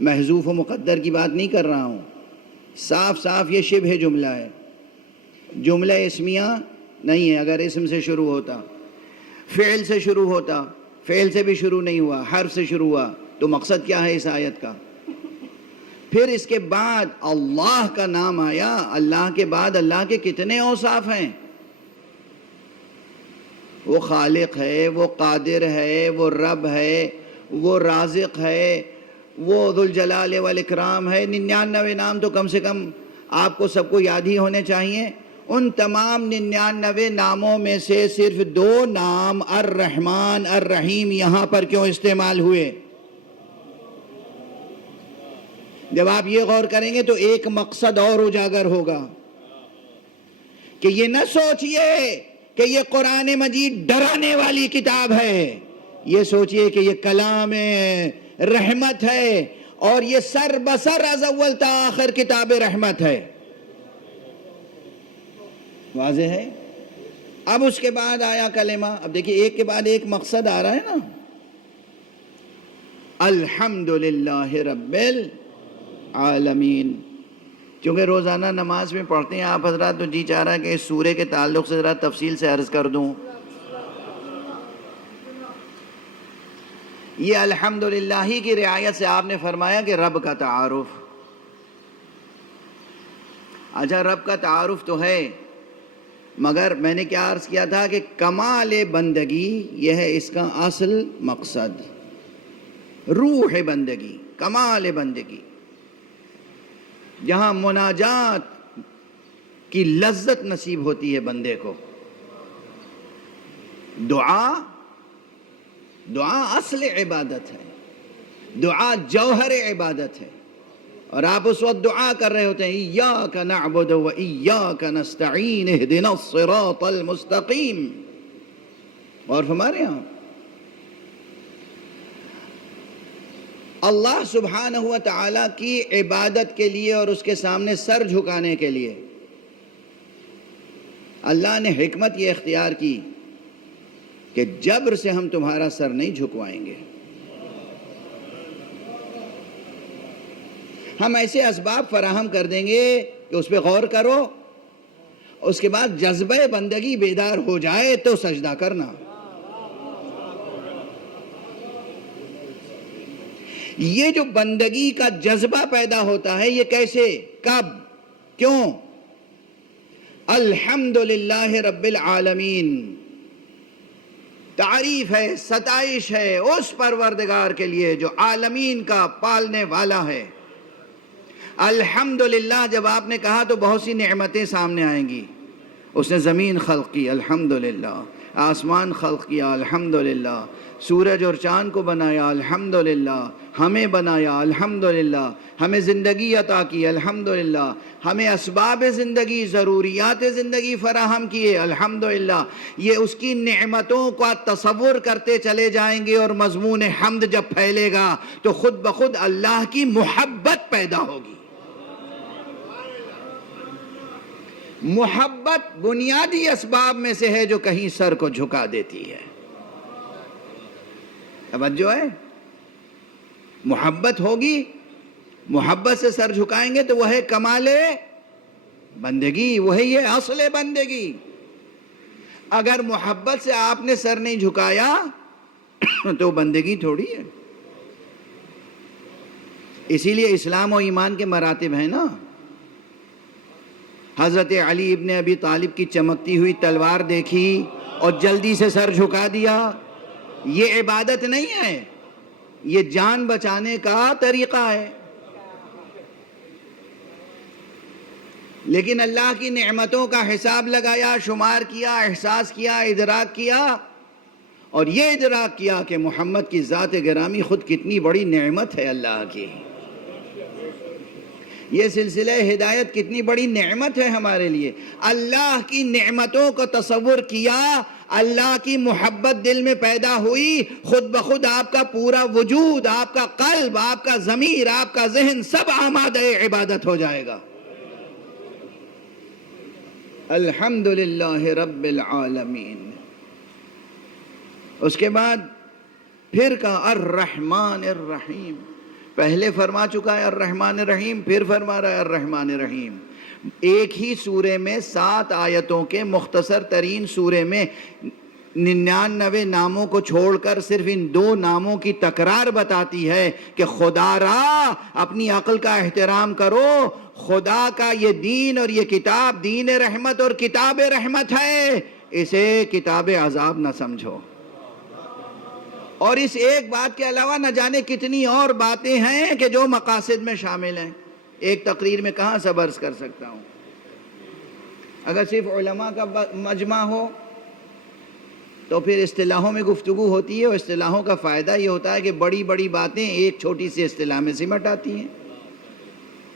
محذوف و مقدر کی بات نہیں کر رہا ہوں. صاف صاف یہ شبہ جملہ ہے، جملہ اسمیہ نہیں ہے. اگر اسم سے شروع ہوتا، فعل سے شروع ہوتا، فعل سے بھی شروع نہیں ہوا، حرف سے شروع ہوا، تو مقصد کیا ہے اس آیت کا؟ پھر اس کے بعد اللہ کا نام آیا. اللہ کے بعد اللہ کے کتنے اوصاف ہیں؟ وہ خالق ہے، وہ قادر ہے، وہ رب ہے، وہ رازق ہے، وہ ذوالجلال والاکرام ہے. 99 نام تو کم سے کم آپ کو سب کو یاد ہی ہونے چاہیے. ان تمام 99 ناموں میں سے صرف 2 نام الرحمن الرحیم یہاں پر کیوں استعمال ہوئے؟ جب آپ یہ غور کریں گے تو ایک مقصد اور اجاگر ہوگا کہ یہ نہ سوچئے کہ یہ قرآن مجید ڈرانے والی کتاب ہے، یہ سوچئے کہ یہ کلام رحمت ہے، اور یہ سر بسر از اول تا آخر کتاب رحمت ہے. واضح ہے؟ اب اس کے بعد آیا کلمہ. اب دیکھیے ایک کے بعد ایک مقصد آ رہا ہے نا. الحمدللہ رب العالمین. چونکہ روزانہ نماز میں پڑھتے ہیں آپ حضرات، تو جی چاہ رہا ہے کہ اس سورے کے تعلق سے ذرا تفصیل سے عرض کر دوں. یہ الحمدللہ ہی کی رعایت سے آپ نے فرمایا کہ رب کا تعارف. اچھا رب کا تعارف تو ہے، مگر میں نے کیا عرض کیا تھا کہ کمال بندگی یہ ہے اس کا اصل مقصد. روح بندگی، کمال بندگی، جہاں مناجات کی لذت نصیب ہوتی ہے بندے کو. دعا اصل عبادت ہے، دعا جوہر عبادت ہے. اور آپ اس وقت دعا کر رہے ہوتے ہیں ایاک نعبد و ایاک نستعین اہدنا الصراط المستقیم. اور ہمارے یہاں اللہ سبحانہ و تعالیٰ کی عبادت کے لیے اور اس کے سامنے سر جھکانے کے لیے اللہ نے حکمت یہ اختیار کی کہ جبر سے ہم تمہارا سر نہیں جھکوائیں گے. ہم ایسے اسباب فراہم کر دیں گے کہ اس پہ غور کرو، اس کے بعد جذبہ بندگی بیدار ہو جائے تو سجدہ کرنا. یہ جو بندگی کا جذبہ پیدا ہوتا ہے یہ کیسے، کب، کیوں؟ الحمدللہ رب العالمین. تعریف ہے، ستائش ہے اس پروردگار کے لیے جو عالمین کا پالنے والا ہے. الحمدللہ جب آپ نے کہا تو بہت سی نعمتیں سامنے آئیں گی. اس نے زمین خلق کی، الحمدللہ. آسمان خلق کیا، الحمدللہ. سورج اور چاند کو بنایا، الحمدللہ. ہمیں بنایا، الحمدللہ. ہمیں زندگی عطا کی، الحمدللہ. ہمیں اسباب زندگی، ضروریات زندگی فراہم کیے، الحمدللہ. یہ اس کی نعمتوں کا تصور کرتے چلے جائیں گے، اور مضمون حمد جب پھیلے گا تو خود بخود اللہ کی محبت پیدا ہوگی. محبت بنیادی اسباب میں سے ہے جو کہیں سر کو جھکا دیتی ہے. توجہ ہے؟ محبت ہوگی، محبت سے سر جھکائیں گے تو وہ ہے کمال بندگی، وہ ہے یہ اصل بندگی. اگر محبت سے آپ نے سر نہیں جھکایا تو بندگی تھوڑی ہے. اسی لیے اسلام و ایمان کے مراتب ہیں نا. حضرت علی ابن ابی طالب کی چمکتی ہوئی تلوار دیکھی اور جلدی سے سر جھکا دیا، یہ عبادت نہیں ہے، یہ جان بچانے کا طریقہ ہے. لیکن اللہ کی نعمتوں کا حساب لگایا، شمار کیا، احساس کیا، ادراک کیا، اور یہ ادراک کیا کہ محمد کی ذات گرامی خود کتنی بڑی نعمت ہے اللہ کی. یہ سلسلہ ہدایت کتنی بڑی نعمت ہے ہمارے لیے. اللہ کی نعمتوں کو تصور کیا، اللہ کی محبت دل میں پیدا ہوئی، خود بخود آپ کا پورا وجود، آپ کا قلب، آپ کا ضمیر، آپ کا ذہن سب آمادہ عبادت ہو جائے گا. الحمدللہ رب العالمین. اس کے بعد پھر کہا الرحمن الرحیم. پہلے فرما چکا ہے الرحمن الرحیم، پھر فرما رہا ہے الرحمن الرحیم. ایک ہی سورے میں 7 آیتوں کے مختصر ترین سورے میں 99 ناموں کو چھوڑ کر صرف ان 2 ناموں کی تکرار بتاتی ہے کہ خدا را اپنی عقل کا احترام کرو. خدا کا یہ دین اور یہ کتاب دین رحمت اور کتاب رحمت ہے، اسے کتاب عذاب نہ سمجھو. اور اس ایک بات کے علاوہ نہ جانے کتنی اور باتیں ہیں کہ جو مقاصد میں شامل ہیں. ایک تقریر میں کہاں سے عرض کر سکتا ہوں. اگر صرف علماء کا مجمع ہو تو پھر اصطلاحوں میں گفتگو ہوتی ہے، اور اصطلاحوں کا فائدہ یہ ہوتا ہے کہ بڑی بڑی باتیں ایک چھوٹی سی اصطلاح میں سمٹ آتی ہیں.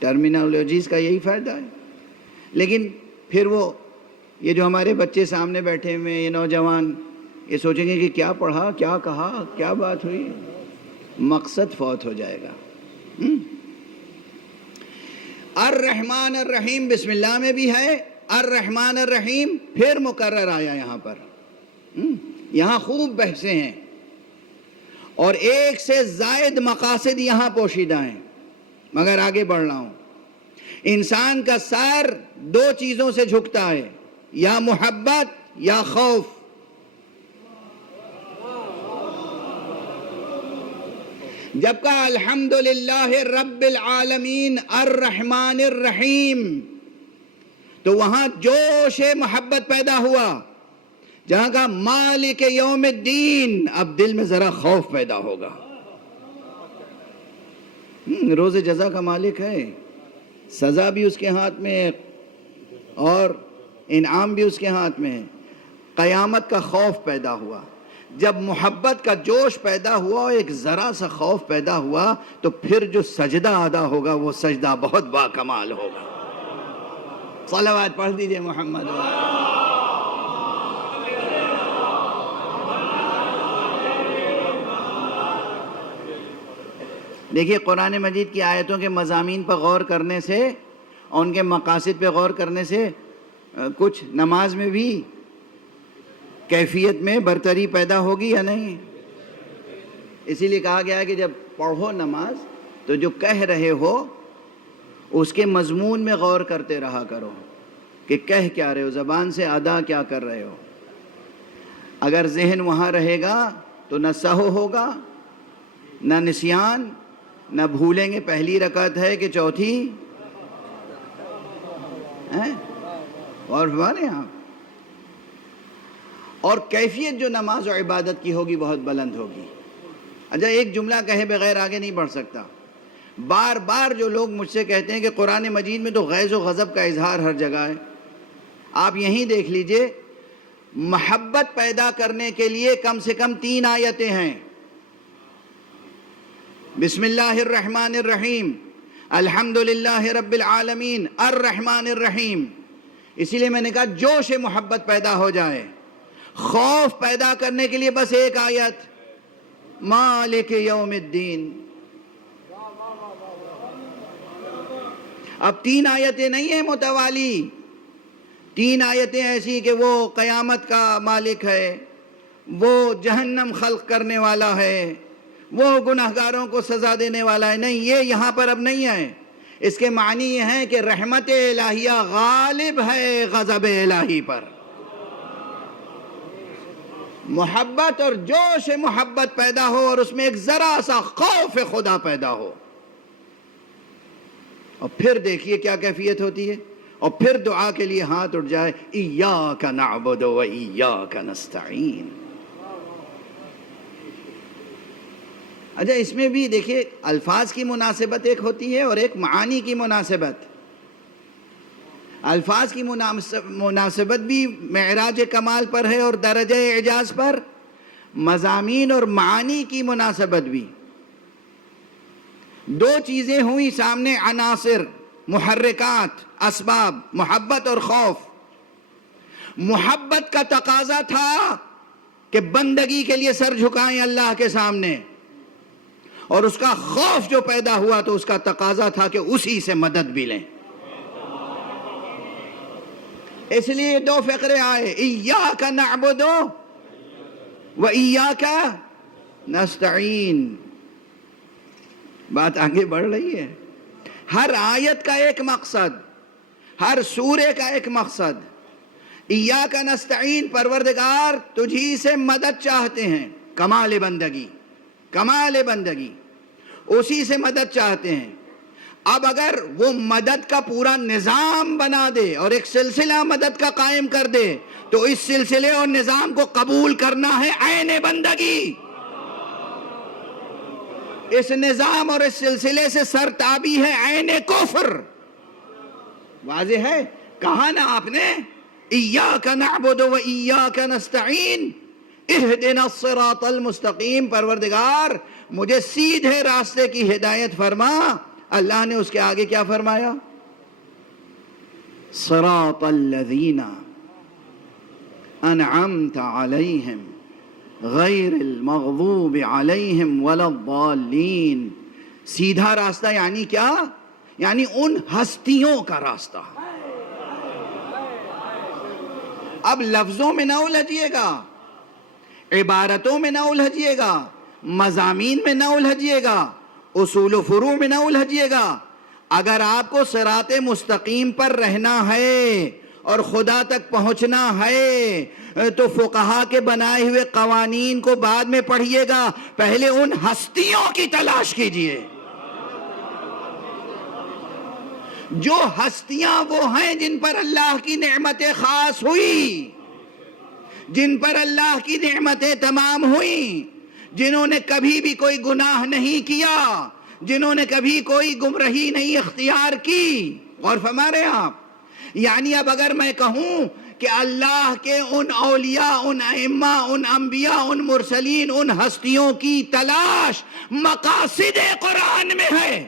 ٹرمینالوجیز کا یہی فائدہ ہے. لیکن پھر یہ جو ہمارے بچے سامنے بیٹھے ہوئے یہ نوجوان یہ سوچیں گے کہ کیا پڑھا، کیا کہا، کیا بات ہوئی، مقصد فوت ہو جائے گا. الرحمن الرحیم بسم اللہ میں بھی ہے، الرحمن الرحیم پھر مکرر آیا یہاں پر. یہاں خوب بحثیں ہیں اور ایک سے زائد مقاصد یہاں پوشیدہ ہیں، مگر آگے بڑھ رہا ہوں. انسان کا سر 2 چیزوں سے جھکتا ہے، یا محبت یا خوف. جب کہا الحمدللہ رب العالمین الرحمن الرحیم تو وہاں جوش محبت پیدا ہوا. جہاں کہا مالک یوم الدین اب دل میں ذرا خوف پیدا ہوگا. روز جزا کا مالک ہے، سزا بھی اس کے ہاتھ میں ہے اور انعام بھی اس کے ہاتھ میں ہے. قیامت کا خوف پیدا ہوا. جب محبت کا جوش پیدا ہوا اور ایک ذرا سا خوف پیدا ہوا تو پھر جو سجدہ ادا ہوگا وہ سجدہ بہت با کمال ہوگا. صلوات پڑھ دیجئے محمد. دیکھیے قرآن مجید کی آیتوں کے مضامین پر غور کرنے سے اور ان کے مقاصد پہ غور کرنے سے کچھ نماز میں بھی کیفیت میں برتری پیدا ہوگی یا نہیں. اسی لیے کہا گیا ہے کہ جب پڑھو نماز تو جو کہہ رہے ہو اس کے مضمون میں غور کرتے رہا کرو کہ کہہ کیا رہے ہو، زبان سے ادا کیا کر رہے ہو. اگر ذہن وہاں رہے گا تو نہ سہو ہوگا نہ نسیان، نہ بھولیں گے پہلی رکعت ہے کہ چوتھی اور ہمارے یہاں. اور کیفیت جو نماز و عبادت کی ہوگی بہت بلند ہوگی. اچھا ایک جملہ کہے بغیر آگے نہیں بڑھ سکتا. بار بار جو لوگ مجھ سے کہتے ہیں کہ قرآن مجید میں تو غیظ و غضب کا اظہار ہر جگہ ہے، آپ یہیں دیکھ لیجئے محبت پیدا کرنے کے لیے کم سے کم 3 آیتیں ہیں. بسم اللہ الرحمن الرحیم، الحمدللہ رب العالمین، الرحمن الرحیم. اسی لیے میں نے کہا جوش محبت پیدا ہو جائے. خوف پیدا کرنے کے لیے بس ایک آیت مالک یوم الدین. اب 3 آیتیں نہیں ہیں متوالی، 3 آیتیں ایسی کہ وہ قیامت کا مالک ہے، وہ جہنم خلق کرنے والا ہے، وہ گناہگاروں کو سزا دینے والا ہے. نہیں، یہ یہاں پر اب نہیں ہے. اس کے معنی یہ ہیں کہ رحمت الہیہ غالب ہے غضب الہی پر. محبت اور جوش محبت پیدا ہو اور اس میں ایک ذرا سا خوف خدا پیدا ہو، اور پھر دیکھیے کیا کیفیت ہوتی ہے. اور پھر دعا کے لیے ہاتھ اٹھ جائے ایاک نعبد و ایاک نستعین. اچھا اس میں بھی دیکھیے الفاظ کی مناسبت ایک ہوتی ہے اور ایک معانی کی مناسبت. الفاظ کی مناسبت بھی معراج کمال پر ہے اور درجہ اعجاز پر. مضامین اور معانی کی مناسبت بھی. 2 چیزیں ہوئی سامنے، عناصر، محرکات، اسباب، محبت اور خوف. محبت کا تقاضا تھا کہ بندگی کے لیے سر جھکائیں اللہ کے سامنے، اور اس کا خوف جو پیدا ہوا تو اس کا تقاضا تھا کہ اسی سے مدد بھی لیں. اس لیے دو فقرے آئے، ایاک نعبد و ایاک نستعین. بات آگے بڑھ رہی ہے. ہر آیت کا ایک مقصد، ہر سورے کا ایک مقصد. ایاک نستعین، پروردگار تجھی سے مدد چاہتے ہیں، کمال بندگی، کمال بندگی، اسی سے مدد چاہتے ہیں. اب اگر وہ مدد کا پورا نظام بنا دے اور ایک سلسلہ مدد کا قائم کر دے تو اس سلسلے اور نظام کو قبول کرنا ہے عین بندگی. اس نظام اور اس سلسلے سے سرتابی ہے عین کفر. واضح ہے؟ کہا نا آپ نے ایاک نعبد و ایاک نستعین اہدنا الصراط المستقیم، پروردگار مجھے سیدھے راستے کی ہدایت فرما. اللہ نے اس کے آگے کیا فرمایا؟ صراط الذین انعمت علیہم غیر المغضوب علیہم ولا الضالین. سیدھا راستہ یعنی کیا؟ یعنی ان ہستیوں کا راستہ. اب لفظوں میں نہ الجھیے گا، عبارتوں میں نہ الجھیے گا، مضامین میں نہ الجھیے گا، اصول و فروع میں نہ الجھیے گا. اگر آپ کو صراط مستقیم پر رہنا ہے اور خدا تک پہنچنا ہے تو فقہا کے بنائے ہوئے قوانین کو بعد میں پڑھیے گا، پہلے ان ہستیوں کی تلاش کیجئے. جو ہستیاں وہ ہیں جن پر اللہ کی نعمتیں خاص ہوئی، جن پر اللہ کی نعمتیں تمام ہوئیں، جنہوں نے کبھی بھی کوئی گناہ نہیں کیا، جنہوں نے کبھی کوئی گمراہی نہیں اختیار کی. اور فرما رہے ہیں آپ، یعنی اب اگر میں کہوں کہ اللہ کے ان اولیاء، ان ائمہ، ان انبیاء، ان مرسلین، ان ہستیوں کی تلاش مقاصد قرآن میں ہے.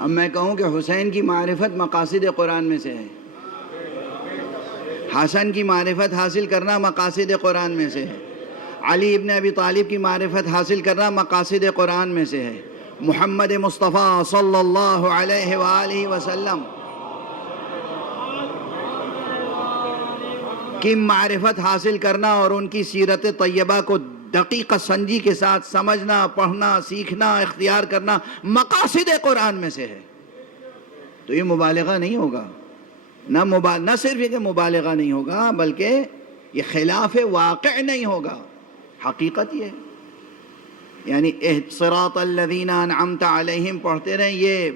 اب میں کہوں کہ حسین کی معرفت مقاصد قرآن میں سے ہے، حسن کی معرفت حاصل کرنا مقاصد قرآن میں سے ہے، علی ابن ابی طالب کی معرفت حاصل کرنا مقاصد قرآن میں سے ہے، محمد مصطفیٰ صلی اللہ علیہ وآلہ وسلم کی معرفت حاصل کرنا اور ان کی سیرت طیبہ کو دقیق سنجی کے ساتھ سمجھنا، پڑھنا، سیکھنا، اختیار کرنا مقاصد قرآن میں سے ہے. تو یہ مبالغہ نہیں ہوگا، نہ صرف یہ کہ مبالغہ نہیں ہوگا بلکہ یہ خلاف واقع نہیں ہوگا. حقیقت یہ یعنی صراط الذین انعمت علیہم پڑھتے رہیں، یہ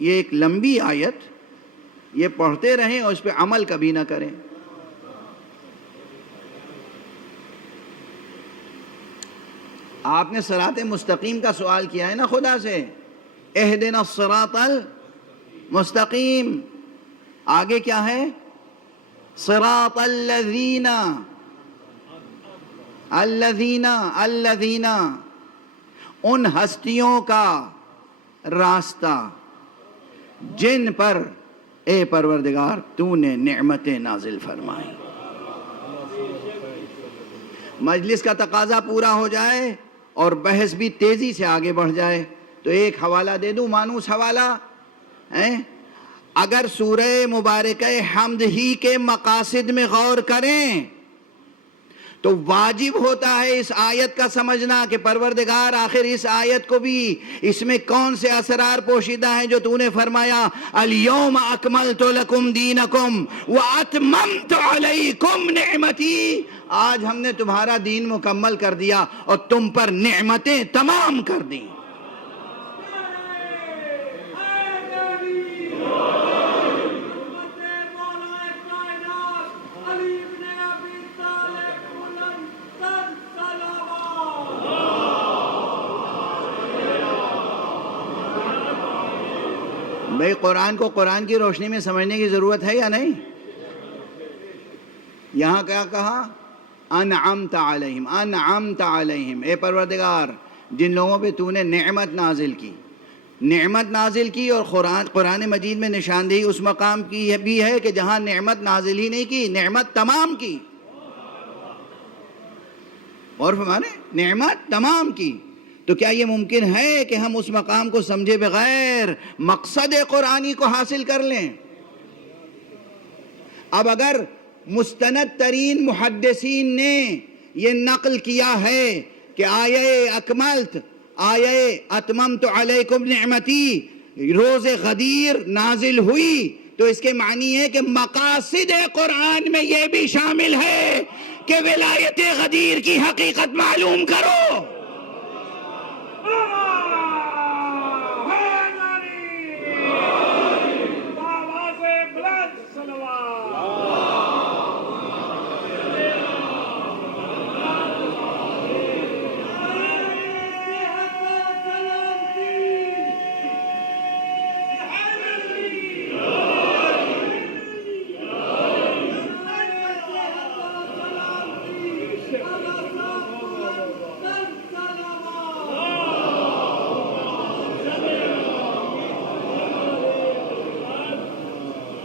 ایک لمبی آیت، یہ پڑھتے رہیں اور اس پہ عمل کبھی نہ کریں. آپ نے صراط مستقیم کا سوال کیا ہے نا خدا سے، اہدنا الصراط المستقیم. آگے کیا ہے؟ صراط الذین ان ہستیوں کا راستہ جن پر اے پروردگار تو نے نعمتیں نازل فرمائی. مجلس کا تقاضا پورا ہو جائے اور بحث بھی تیزی سے آگے بڑھ جائے تو ایک حوالہ دے دوں، مانوس حوالہ. اگر سورہ مبارکہ حمد ہی کے مقاصد میں غور کریں تو واجب ہوتا ہے اس آیت کا سمجھنا کہ پروردگار آخر اس آیت کو بھی اس میں کون سے اسرار پوشیدہ ہیں جو تو نے فرمایا الیوم اکملت لکم دینکم واتممت علیکم نعمتی. آج ہم نے تمہارا دین مکمل کر دیا اور تم پر نعمتیں تمام کر دیں. بھئی قرآن کو قرآن کی روشنی میں سمجھنے کی ضرورت ہے یا نہیں؟ یہاں کیا کہا؟ انعمت علیہم، انعمت علیہم، اے پروردگار جن لوگوں پہ تو نے نعمت نازل کی، نعمت نازل کی. اور قرآن مجید میں نشاندہی اس مقام کی بھی ہے کہ جہاں نعمت نازل ہی نہیں کی، نعمت تمام کی. اور فرمانے نعمت تمام کی. تو کیا یہ ممکن ہے کہ ہم اس مقام کو سمجھے بغیر مقصد قرآنی کو حاصل کر لیں؟ اب اگر مستند ترین محدثین نے یہ نقل کیا ہے کہ آیہ اکملت، آیہ اتممت علیکم نعمتی روز غدیر نازل ہوئی، تو اس کے معنی ہے کہ مقاصد قرآن میں یہ بھی شامل ہے کہ ولایت غدیر کی حقیقت معلوم کرو.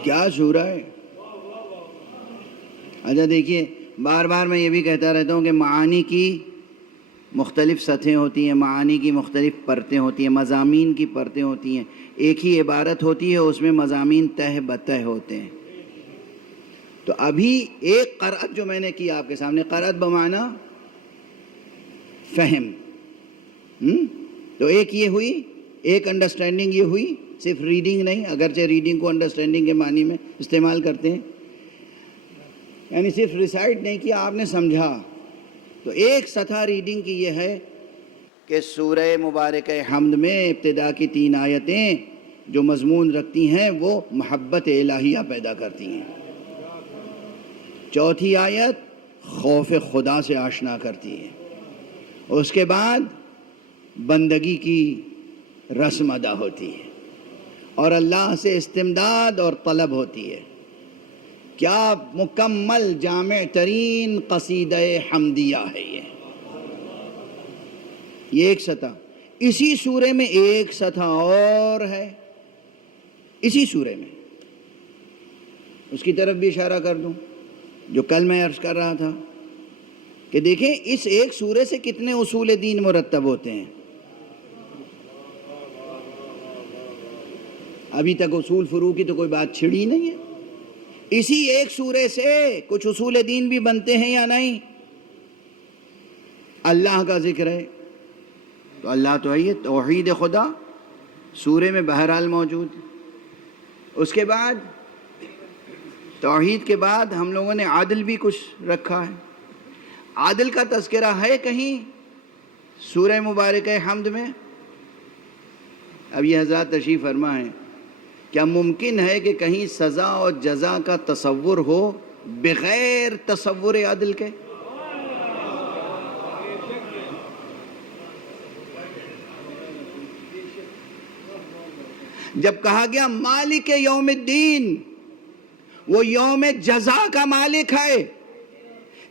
کیا سورہ ہے؟ اچھا دیکھیے، بار بار میں یہ بھی کہتا رہتا ہوں کہ معانی کی مختلف سطحیں ہوتی ہیں، معانی کی مختلف پرتیں ہوتی ہیں، مضامین کی پرتیں ہوتی ہیں. ایک ہی عبارت ہوتی ہے، اس میں مضامین تہ بتہ ہوتے ہیں. تو ابھی ایک قرأت جو میں نے کی آپ کے سامنے، قرأت بمعنی فہم، تو ایک یہ ہوئی، ایک انڈرسٹینڈنگ یہ ہوئی، صرف ریڈنگ نہیں، اگرچہ ریڈنگ کو انڈرسٹینڈنگ کے معنی میں استعمال کرتے ہیں، یعنی صرف ریسائٹ نہیں کیا، آپ نے سمجھا. تو ایک سطح ریڈنگ کی یہ ہے کہ سورہ مبارکہ حمد میں ابتدا کی 3 آیتیں جو مضمون رکھتی ہیں وہ محبت الہیہ پیدا کرتی ہیں. چوتھی آیت خوف خدا سے آشنا کرتی ہے. اس کے بعد بندگی کی رسم ادا ہوتی ہے اور اللہ سے استمداد اور طلب ہوتی ہے. کیا مکمل جامع ترین قصیدہ حمدیہ ہے یہ ایک سطح. اسی سورے میں ایک سطح اور ہے، اسی سورے میں، اس کی طرف بھی اشارہ کر دوں جو کل میں عرض کر رہا تھا کہ دیکھیں اس ایک سورے سے کتنے اصول دین مرتب ہوتے ہیں. ابھی تک اصول فروع کی تو کوئی بات چھڑی نہیں ہے. اسی ایک سورے سے کچھ اصول دین بھی بنتے ہیں یا نہیں؟ اللہ کا ذکر ہے تو اللہ تو ہے، یہ توحید خدا سورے میں بہرحال موجود. اس کے بعد توحید کے بعد ہم لوگوں نے عادل بھی کچھ رکھا ہے. عادل کا تذکرہ ہے کہیں سورہ مبارکہ حمد میں؟ اب یہ حضرات تشریف فرما ہے، کیا ممکن ہے کہ کہیں سزا اور جزا کا تصور ہو بغیر تصور عدل کے؟ جب کہا گیا مالک یوم الدین، وہ یوم جزا کا مالک ہے،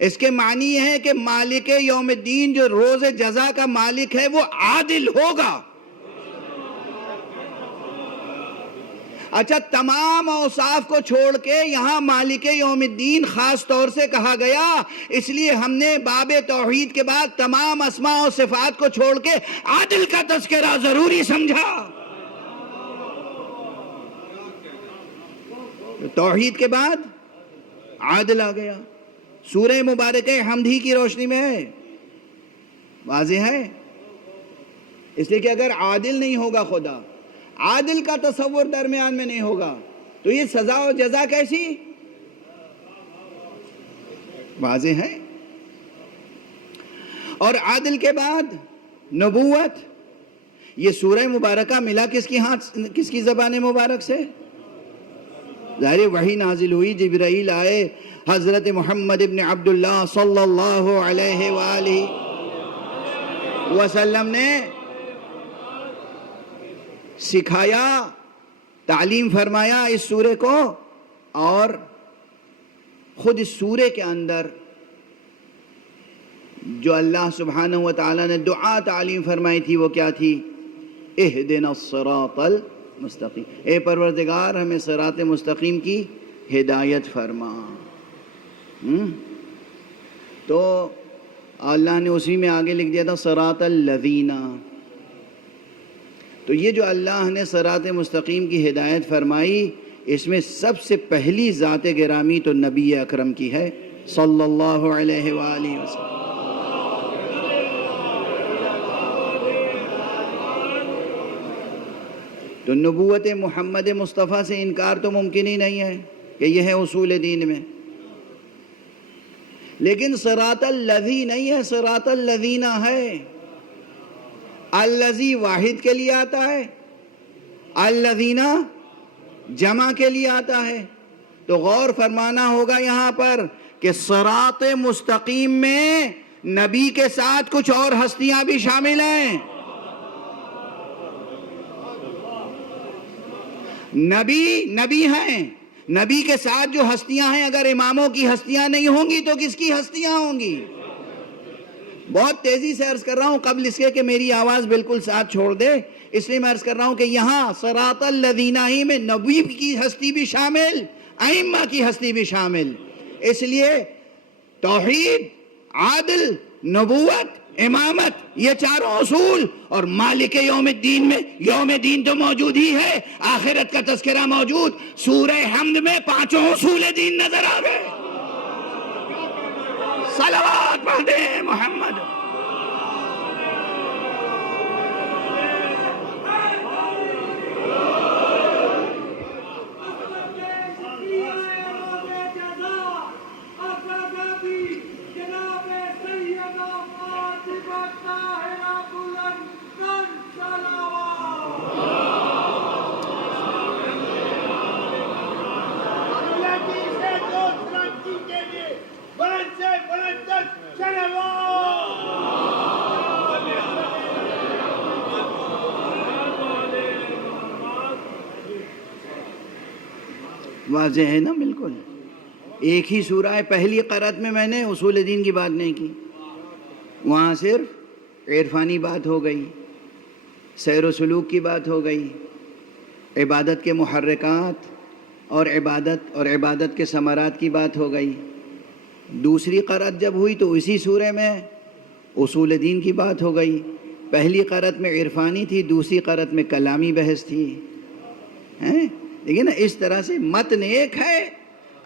اس کے معنی یہ ہے کہ مالک یوم الدین جو روز جزا کا مالک ہے وہ عادل ہوگا. اچھا، تمام اوصاف کو چھوڑ کے یہاں مالک یوم الدین خاص طور سے کہا گیا، اس لیے ہم نے باب توحید کے بعد تمام اسماء و صفات کو چھوڑ کے عادل کا تذکرہ ضروری سمجھا. توحید کے بعد عادل آ گیا. سورہ مبارکہ حمد ہی کی روشنی میں ہے، واضح ہے. اس لیے کہ اگر عادل نہیں ہوگا خدا، عادل کا تصور درمیان میں نہیں ہوگا، تو یہ سزا و جزا کیسی؟ واضح ہے. اور عادل کے بعد نبوت. یہ سورہ مبارکہ ملا کس کی زبان مبارک سے؟ ظاہر وحی نازل ہوئی، جبرائیل آئے، حضرت محمد ابن عبداللہ صلی اللہ علیہ وآلہ وسلم نے سکھایا، تعلیم فرمایا اس سورے کو، اور خود اس سورے کے اندر جو اللہ سبحانہ و تعالیٰ نے دعا تعلیم فرمائی تھی وہ کیا تھی؟ اہدنا الصراط المستقیم، اے پروردگار ہمیں صراط مستقیم کی ہدایت فرما۔ تو اللہ نے اسی میں آگے لکھ دیا تھا صراط الذین۔ تو یہ جو اللہ نے صراط مستقیم کی ہدایت فرمائی، اس میں سب سے پہلی ذات گرامی تو نبی اکرم کی ہے صلی اللہ علیہ وآلہ وسلم۔ تو نبوت محمد مصطفیٰ سے انکار تو ممکن ہی نہیں ہے کہ یہ ہے اصول دین میں، لیکن صراط الذی نہیں ہے، صراط الذین ہے۔ الذی واحد کے لیے آتا ہے، الذین جمع کے لیے آتا ہے۔ تو غور فرمانا ہوگا یہاں پر کہ صراط مستقیم میں نبی کے ساتھ کچھ اور ہستیاں بھی شامل ہیں۔ نبی ہیں، نبی کے ساتھ جو ہستیاں ہیں، اگر اماموں کی ہستیاں نہیں ہوں گی تو کس کی ہستیاں ہوں گی؟ بہت تیزی سے عرض کر رہا ہوں قبل اس کے کہ میری آواز بالکل ساتھ چھوڑ دے، اس لیے میں عرض کر رہا ہوں کہ یہاں صراط الذین ہی میں نبی کی ہستی بھی شامل، ائمہ کی ہستی بھی شامل۔ اس لیے توحید، عادل، نبوت، امامت، یہ چاروں اصول، اور مالک یوم الدین میں یوم دین تو موجود ہی ہے، آخرت کا تذکرہ موجود، سورہ حمد میں پانچوں اصول دین نظر آ گئے۔ صلوات پڑھ دیں محمد۔ واضح ہے نا بالکل۔ ایک ہی سورہ پہلی قرأت میں میں نے اصول دین کی بات نہیں کی، وہاں صرف عرفانی بات ہو گئی، سیر و سلوک کی بات ہو گئی، عبادت کے محرکات اور عبادت کے ثمرات کی بات ہو گئی۔ دوسری قرأت جب ہوئی تو اسی سورہ میں اصول دین کی بات ہو گئی۔ پہلی قرأت میں عرفانی تھی، دوسری قرأت میں کلامی بحث تھی۔ لیکن اس طرح سے متن ایک ہے،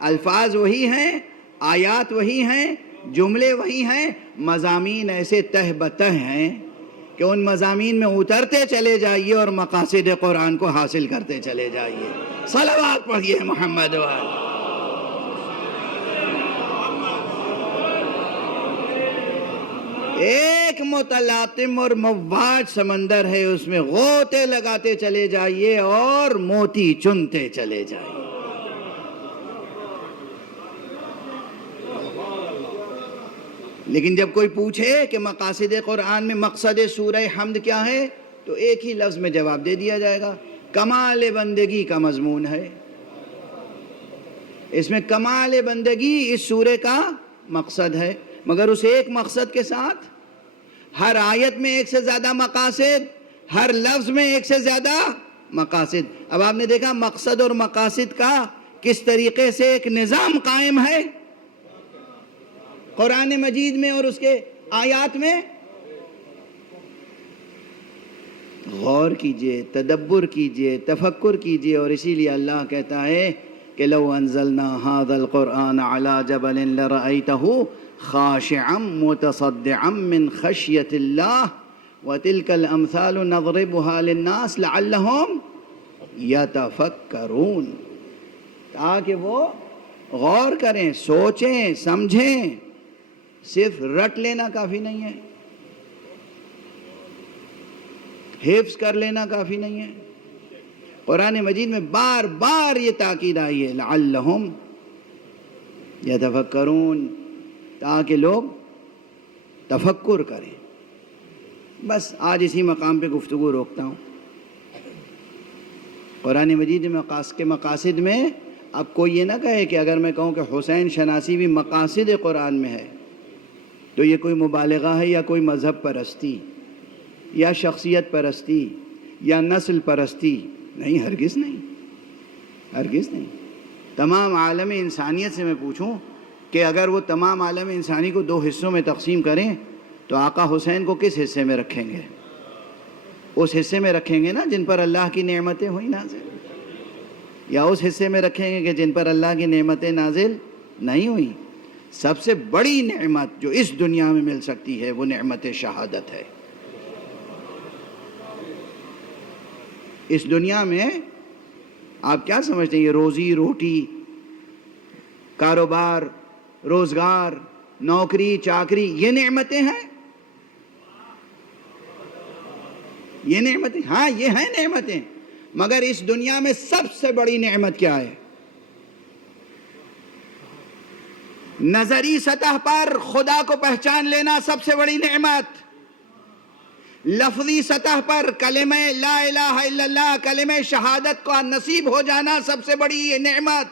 الفاظ وہی ہیں، آیات وہی ہیں، جملے وہی ہیں، مضامین ایسے تہ بتہ ہیں کہ ان مضامین میں اترتے چلے جائیے اور مقاصد قرآن کو حاصل کرتے چلے جائیے۔ صلوات پڑھیے محمد والے۔ ایک متلاطم اور مواج سمندر ہے، اس میں غوطے لگاتے چلے جائیے اور موتی چنتے چلے جائیے۔ لیکن جب کوئی پوچھے کہ مقاصد قرآن میں مقصد سورہ حمد کیا ہے تو ایک ہی لفظ میں جواب دے دیا جائے گا، کمال بندگی کا مضمون ہے۔ اس میں کمال بندگی اس سورے کا مقصد ہے، مگر اس ایک مقصد کے ساتھ ہر آیت میں ایک سے زیادہ مقاصد، ہر لفظ میں ایک سے زیادہ مقاصد۔ اب آپ نے دیکھا مقصد اور مقاصد کا کس طریقے سے ایک نظام قائم ہے قرآن مجید میں اور اس کے آیات میں۔ غور کیجئے، تدبر کیجئے، تفکر کیجئے، اور اسی لیے اللہ کہتا ہے کہ لو انزلنا هذا القرآن على جبل لرأيته خاشعا متصدعا من خشية الله وتلك الأمثال نضربها للناس لعلهم يتفكرون، تاکہ وہ غور کریں، سوچیں، سمجھیں۔ صرف رٹ لینا کافی نہیں ہے، حفظ کر لینا کافی نہیں ہے۔ قرآن مجید میں بار بار یہ تاکید آئی ہے لعلہم یتفکرون، تاکہ لوگ تفکر کریں۔ بس آج اسی مقام پہ گفتگو روکتا ہوں۔ قرآن مجید کے مقاصد میں اب کوئی یہ نہ کہے کہ اگر میں کہوں کہ حسین شناسی بھی مقاصد قرآن میں ہے تو یہ کوئی مبالغہ ہے یا کوئی مذہب پرستی یا شخصیت پرستی یا نسل پرستی. نہیں، ہرگز نہیں، ہرگز نہیں. تمام عالم انسانیت سے میں پوچھوں کہ اگر وہ تمام عالم انسانی کو 2 حصوں میں تقسیم کریں تو آقا حسین کو کس حصے میں رکھیں گے؟ اس حصے میں رکھیں گے نا جن پر اللہ کی نعمتیں ہوئیں نازل، یا اس حصے میں رکھیں گے کہ جن پر اللہ کی نعمتیں نازل نہیں ہوئیں؟ سب سے بڑی نعمت جو اس دنیا میں مل سکتی ہے وہ نعمت شہادت ہے. اس دنیا میں آپ کیا سمجھتے ہیں؟ یہ روزی روٹی، کاروبار، روزگار، نوکری چاکری، یہ نعمتیں ہیں؟ یہ نعمتیں؟ ہاں یہ ہیں نعمتیں، مگر اس دنیا میں سب سے بڑی نعمت کیا ہے؟ نظری سطح پر خدا کو پہچان لینا سب سے بڑی نعمت، لفظی سطح پر کلمہ لا الہ الا اللہ، کلمہ شہادت کو نصیب ہو جانا سب سے بڑی نعمت،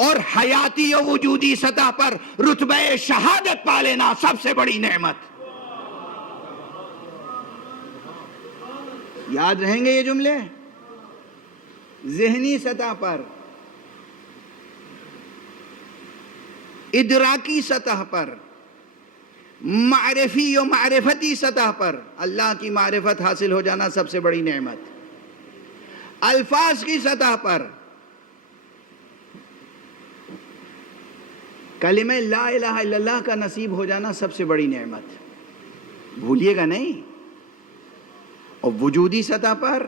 اور حیاتی و وجودی سطح پر رتبہ شہادت پا لینا سب سے بڑی نعمت. یاد رہیں گے یہ جملے؟ ذہنی سطح پر، ادراکی سطح پر، معرفی و معرفتی سطح پر اللہ کی معرفت حاصل ہو جانا سب سے بڑی نعمت، الفاظ کی سطح پر کلمہ لا الہ الا اللہ کا نصیب ہو جانا سب سے بڑی نعمت، بھولیے گا نہیں. اور وجودی سطح پر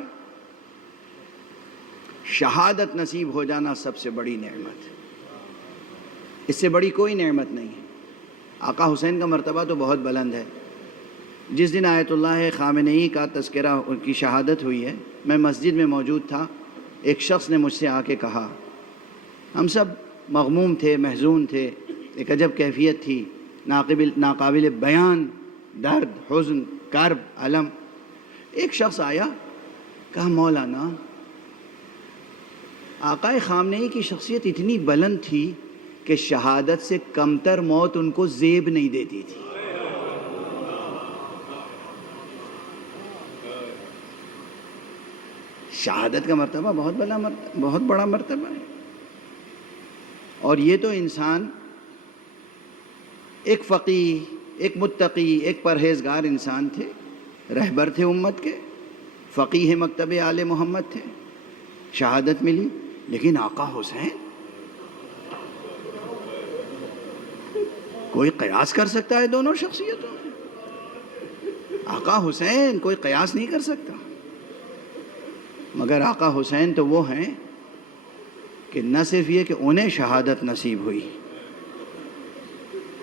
شہادت نصیب ہو جانا سب سے بڑی نعمت، اس سے بڑی کوئی نعمت نہیں ہے. آقا حسین کا مرتبہ تو بہت بلند ہے. جس دن آیت اللہ خامنئی کا تذکرہ، ان کی شہادت ہوئی ہے، میں مسجد میں موجود تھا. ایک شخص نے مجھ سے آ کے کہا، ہم سب مغموم تھے، محزون تھے، ایک عجب کیفیت تھی، ناقابل بیان درد، حزن، کرب، علم. ایک شخص آیا، کہا مولانا آقا خامنئی کی شخصیت اتنی بلند تھی کہ شہادت سے کمتر موت ان کو زیب نہیں دیتی تھی. شہادت کا مرتبہ بہت بڑا مرتبہ ہے. اور یہ تو انسان ایک فقیہ، ایک متقی، ایک پرہیزگار انسان تھے، رہبر تھے امت کے، فقیہ مکتب آل محمد تھے، شہادت ملی. لیکن آقا حسین، کوئی قیاس کر سکتا ہے دونوں شخصیتوں میں؟ آقا حسین کوئی قیاس نہیں کر سکتا. مگر آقا حسین تو وہ ہیں کہ نہ صرف یہ کہ انہیں شہادت نصیب ہوئی،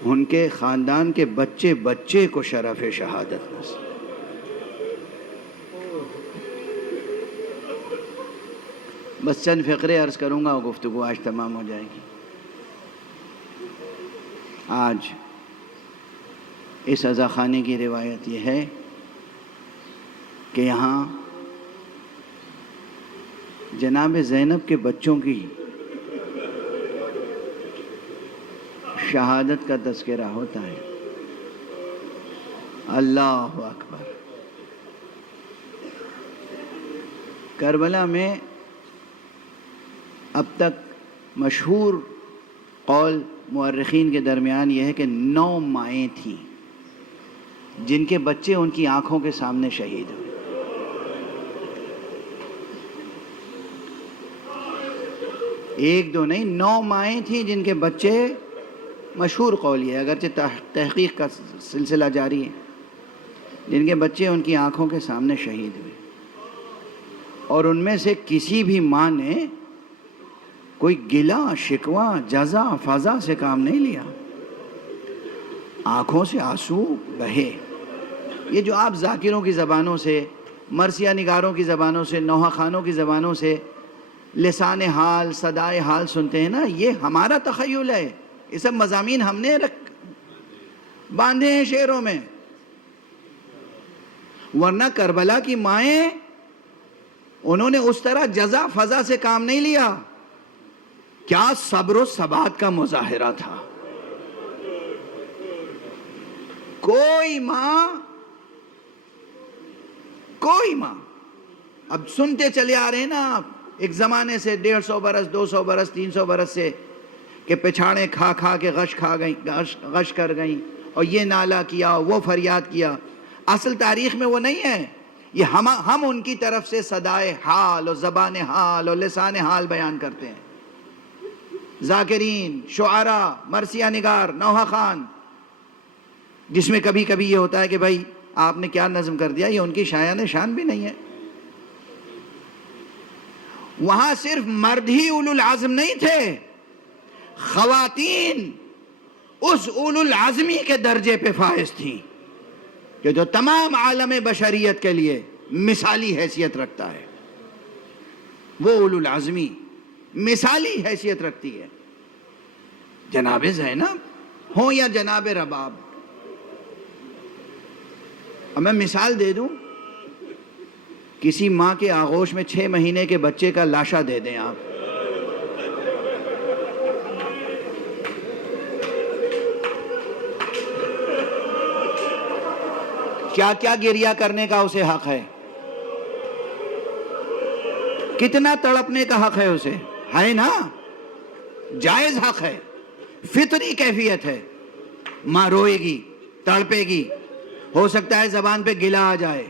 ان کے خاندان کے بچے بچے کو شرف شہادت نصیب. بس چند فقرے عرض کروں گا اور گفتگو آج تمام ہو جائے گی. آج اس عزا خانے کی روایت یہ ہے کہ یہاں جناب زینب کے بچوں کی شہادت کا تذکرہ ہوتا ہے. اللہ اکبر. کربلا میں اب تک مشہور قول مورخین کے درمیان یہ ہے کہ 9 مائیں تھیں جن کے بچے ان کی آنکھوں کے سامنے شہید ہوئے. ایک دو نہیں، 9 مائیں تھیں جن کے بچے، مشہور قول یہ ہے، اگرچہ تحقیق کا سلسلہ جاری ہے، جن کے بچے ان کی آنکھوں کے سامنے شہید ہوئے. اور ان میں سے کسی بھی ماں نے کوئی گلہ شکوہ جزا فضا سے کام نہیں لیا. آنکھوں سے آنسو بہے. یہ جو آپ ذاکروں کی زبانوں سے، مرثیہ نگاروں کی زبانوں سے، نوحہ خانوں کی زبانوں سے لسان حال، صدائے حال سنتے ہیں نا، یہ ہمارا تخیل ہے. یہ سب مضامین ہم نے باندھے ہیں شعروں میں. ورنہ کربلا کی مائیں، انہوں نے اس طرح جزا فضا سے کام نہیں لیا. کیا صبر و ثبات کا مظاہرہ تھا. کوئی ماں اب سنتے چلے آ رہے ہیں نا آپ ایک زمانے سے 150 برس 200 برس 300 برس سے کہ پچھاڑیں کھا کھا کے غش کر گئیں اور یہ نالا کیا وہ فریاد کیا. اصل تاریخ میں وہ نہیں ہے. یہ ہم ان کی طرف سے صدائے حال اور زبان حال اور لسان حال بیان کرتے ہیں. ذاکرین، شعراء، مرثیہ نگار، نوحہ خان، جس میں کبھی کبھی یہ ہوتا ہے کہ بھائی آپ نے کیا نظم کر دیا، یہ ان کی شایان شان بھی نہیں ہے. وہاں صرف مرد ہی اولو العزم نہیں تھے، خواتین اس اولو العزمی کے درجے پہ فائز تھیں کہ جو تمام عالم بشریت کے لیے مثالی حیثیت رکھتا ہے. وہ اولو العزمی مثالی حیثیت رکھتی ہے. جناب زینب ہوں یا جناب رباب. اب میں مثال دے دوں، کسی ماں کے آغوش میں 6 مہینے کے بچے کا لاشا دے دیں آپ، کیا کیا گریہ کرنے کا اسے حق ہے، کتنا تڑپنے کا حق ہے اسے، ہے نا؟ جائز حق ہے، فطری کیفیت ہے. ماں روئے گی، تڑپے گی، ہو سکتا ہے زبان پہ گلہ آ جائے.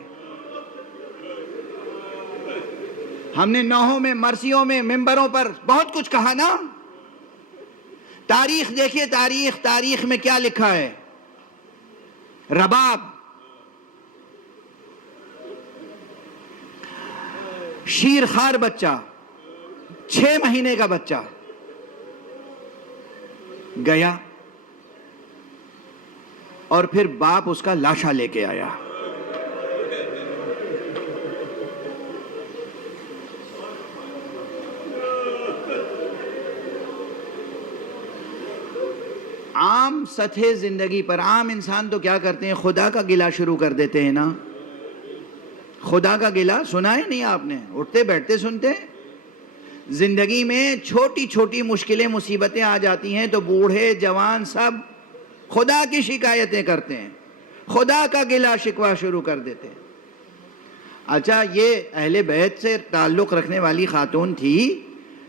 ہم نے نوحوں میں، مرثیوں میں، ممبروں پر بہت کچھ کہا نا. تاریخ دیکھیے، تاریخ میں کیا لکھا ہے. رباب، شیرخوار بچہ، 6 مہینے کا بچہ گیا اور پھر باپ اس کا لاشا لے کے آیا. عام سطح زندگی پر عام انسان تو کیا کرتے ہیں، خدا کا گلہ شروع کر دیتے ہیں نا. خدا کا گلہ سنا ہے نہیں آپ نے؟ اٹھتے بیٹھتے سنتے ہیں. زندگی میں چھوٹی چھوٹی مشکلیں مصیبتیں آ جاتی ہیں تو بوڑھے جوان سب خدا کی شکایتیں کرتے ہیں، خدا کا گلہ شکوہ شروع کر دیتے ہیں. اچھا، یہ اہل بیت سے تعلق رکھنے والی خاتون تھی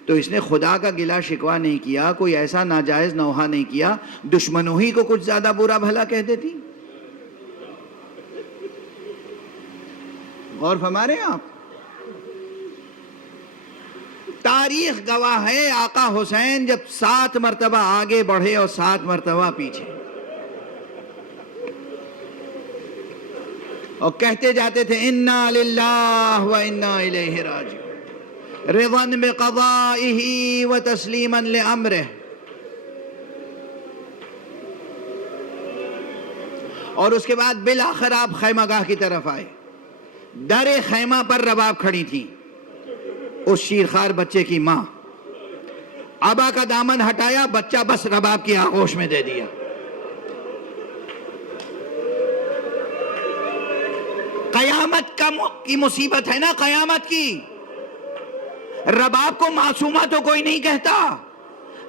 تو اس نے خدا کا گلہ شکوہ نہیں کیا، کوئی ایسا ناجائز نوحہ نہیں کیا، دشمنوں ہی کو کچھ زیادہ برا بھلا کہہ دیتی. غور فرما رہے ہیں آپ؟ تاریخ گواہ ہے آقا حسین جب 7 مرتبہ آگے بڑھے اور 7 مرتبہ پیچھے، اور کہتے جاتے تھے انا للہ و انا الیہ راجعون، رضا بقضائہ و تسلیما لامرہ. اور اس کے بعد بالآخر آپ خیمہ گاہ کی طرف آئے. در خیمہ پر رباب کھڑی تھی، اس شیرخوار بچے کی ماں. ابا کا دامن ہٹایا، بچہ بس رباب کی آغوش میں دے دیا. قیامت کی مصیبت ہے نا، قیامت کی. رباب کو معصومہ تو کوئی نہیں کہتا،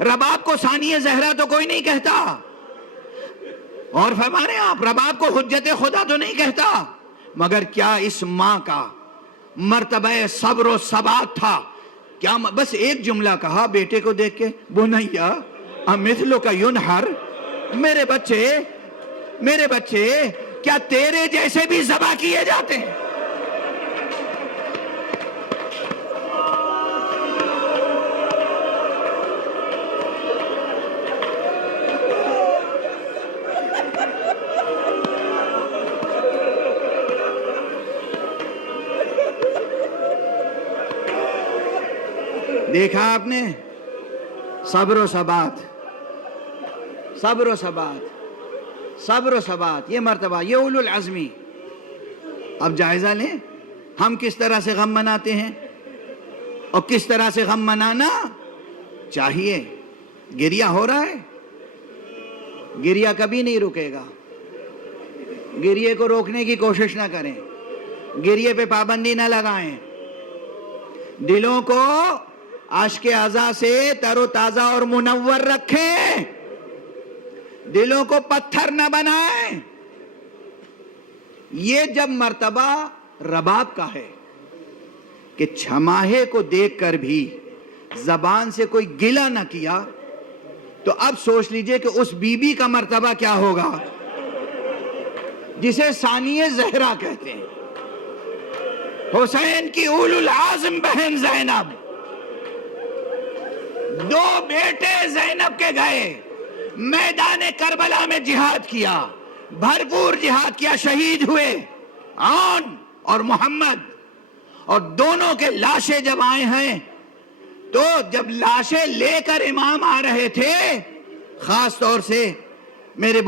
رباب کو ثانیہ زہرا تو کوئی نہیں کہتا، اور فرما رہے ہیں آپ رباب کو حجت خدا تو نہیں کہتا. مگر کیا اس ماں کا مرتبہ صبر و ثبات تھا. کیا بس ایک جملہ کہا بیٹے کو دیکھ کے، بنیا امثلک ینحر، میرے بچے کیا تیرے جیسے بھی ذبح کیے جاتے ہیں؟ دیکھا آپ نے؟ صبر و ثبات، صبر و ثبات، صبر و ثبات، یہ مرتبہ، یہ اولو العزمی. اب جائزہ لیں ہم کس طرح سے غم مناتے ہیں اور کس طرح سے غم منانا چاہیے. گریہ ہو رہا ہے، گریہ کبھی نہیں رکے گا. گریے کو روکنے کی کوشش نہ کریں، گریے پہ پابندی نہ لگائیں. دلوں کو عاشق اعضاء سے تر و تازہ اور منور رکھیں، دلوں کو پتھر نہ بنائیں۔ یہ جب مرتبہ رباب کا ہے کہ چھماہے کو دیکھ کر بھی زبان سے کوئی گلہ نہ کیا، تو اب سوچ لیجئے کہ اس بی بی کا مرتبہ کیا ہوگا جسے ثانیہ زہرا کہتے ہیں، حسین کی اولو العزم بہن زینب۔ 2 بیٹے زینب کے گئے، میدان کربلا میں جہاد کیا، بھرپور جہاد کیا، شہید ہوئے عون اور محمد، اور دونوں کے لاشیں جب آئے ہیں تو جب لاشیں لے کر امام آ رہے تھے، خاص طور سے میرے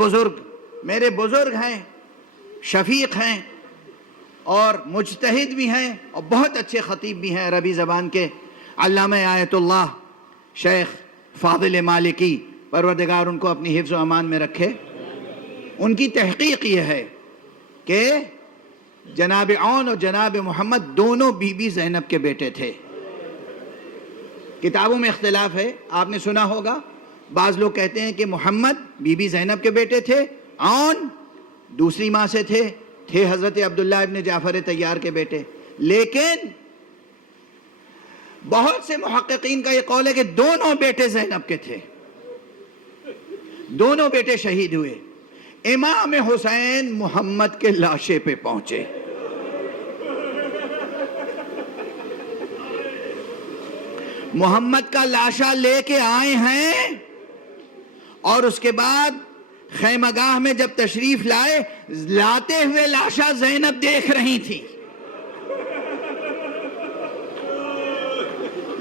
بزرگ ہیں، شفیق ہیں اور مجتہد بھی ہیں اور بہت اچھے خطیب بھی ہیں عربی زبان کے، علامہ آیت اللہ شیخ فاضل مالکی، پروردگار ان کو اپنی حفظ و امان میں رکھے۔ ان کی تحقیق یہ ہے کہ جناب عون اور جناب محمد دونوں بی بی زینب کے بیٹے تھے۔ کتابوں میں اختلاف ہے، آپ نے سنا ہوگا، بعض لوگ کہتے ہیں کہ محمد بی بی زینب کے بیٹے تھے، عون دوسری ماں سے تھے حضرت عبداللہ ابن جعفر طیار کے بیٹے، لیکن بہت سے محققین کا یہ قول ہے کہ دونوں بیٹے زینب کے تھے، دونوں بیٹے شہید ہوئے۔ امام حسین محمد کے لاشے پہ پہنچے، محمد کا لاشا لے کے آئے ہیں، اور اس کے بعد خیمہ گاہ میں جب تشریف لائے، لاتے ہوئے لاشا زینب دیکھ رہی تھی،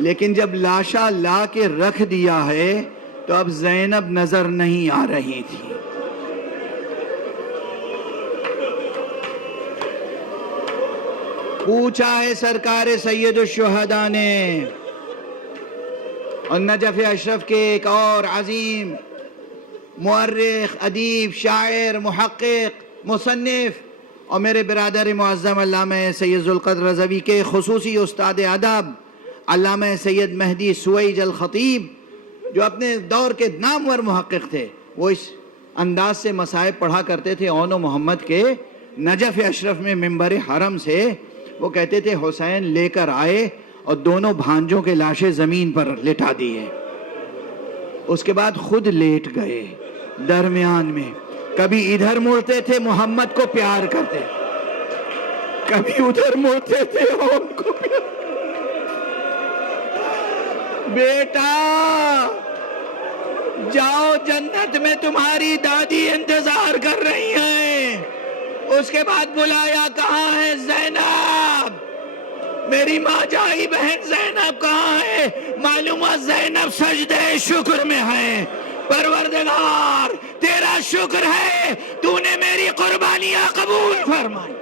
لیکن جب لاشا لا کے رکھ دیا ہے تو اب زینب نظر نہیں آ رہی تھی۔ پوچھا ہے سرکار سید الشہداء نے، اور نجف اشرف کے ایک اور عظیم مورخ، ادیب، شاعر، محقق، مصنف اور میرے برادر معظم علامہ سید ذوالقدر رضوی کے خصوصی استاد ادب علامہ سید مہدی سویج الخطیب، جو اپنے دور کے نامور محقق تھے، وہ اس انداز سے مصائب پڑھا کرتے تھے عون و محمد کے۔ نجف اشرف میں منبر حرم سے وہ کہتے تھے حسین لے کر آئے اور دونوں بھانجوں کے لاشیں زمین پر لٹا دیے، اس کے بعد خود لیٹ گئے درمیان میں، کبھی ادھر مڑتے تھے محمد کو پیار کرتے، کبھی ادھر مڑتے تھے ان کو پیار۔ بیٹا جاؤ، جنت میں تمہاری دادی انتظار کر رہی ہیں۔ اس کے بعد بلایا، کہاں ہے زینب؟ میری ماں جائی بہن زینب کہاں ہے؟ معلوم ہے زینب سجدہ شکر میں ہے۔ پروردگار تیرا شکر ہے، تو نے میری قربانیاں قبول فرمائی۔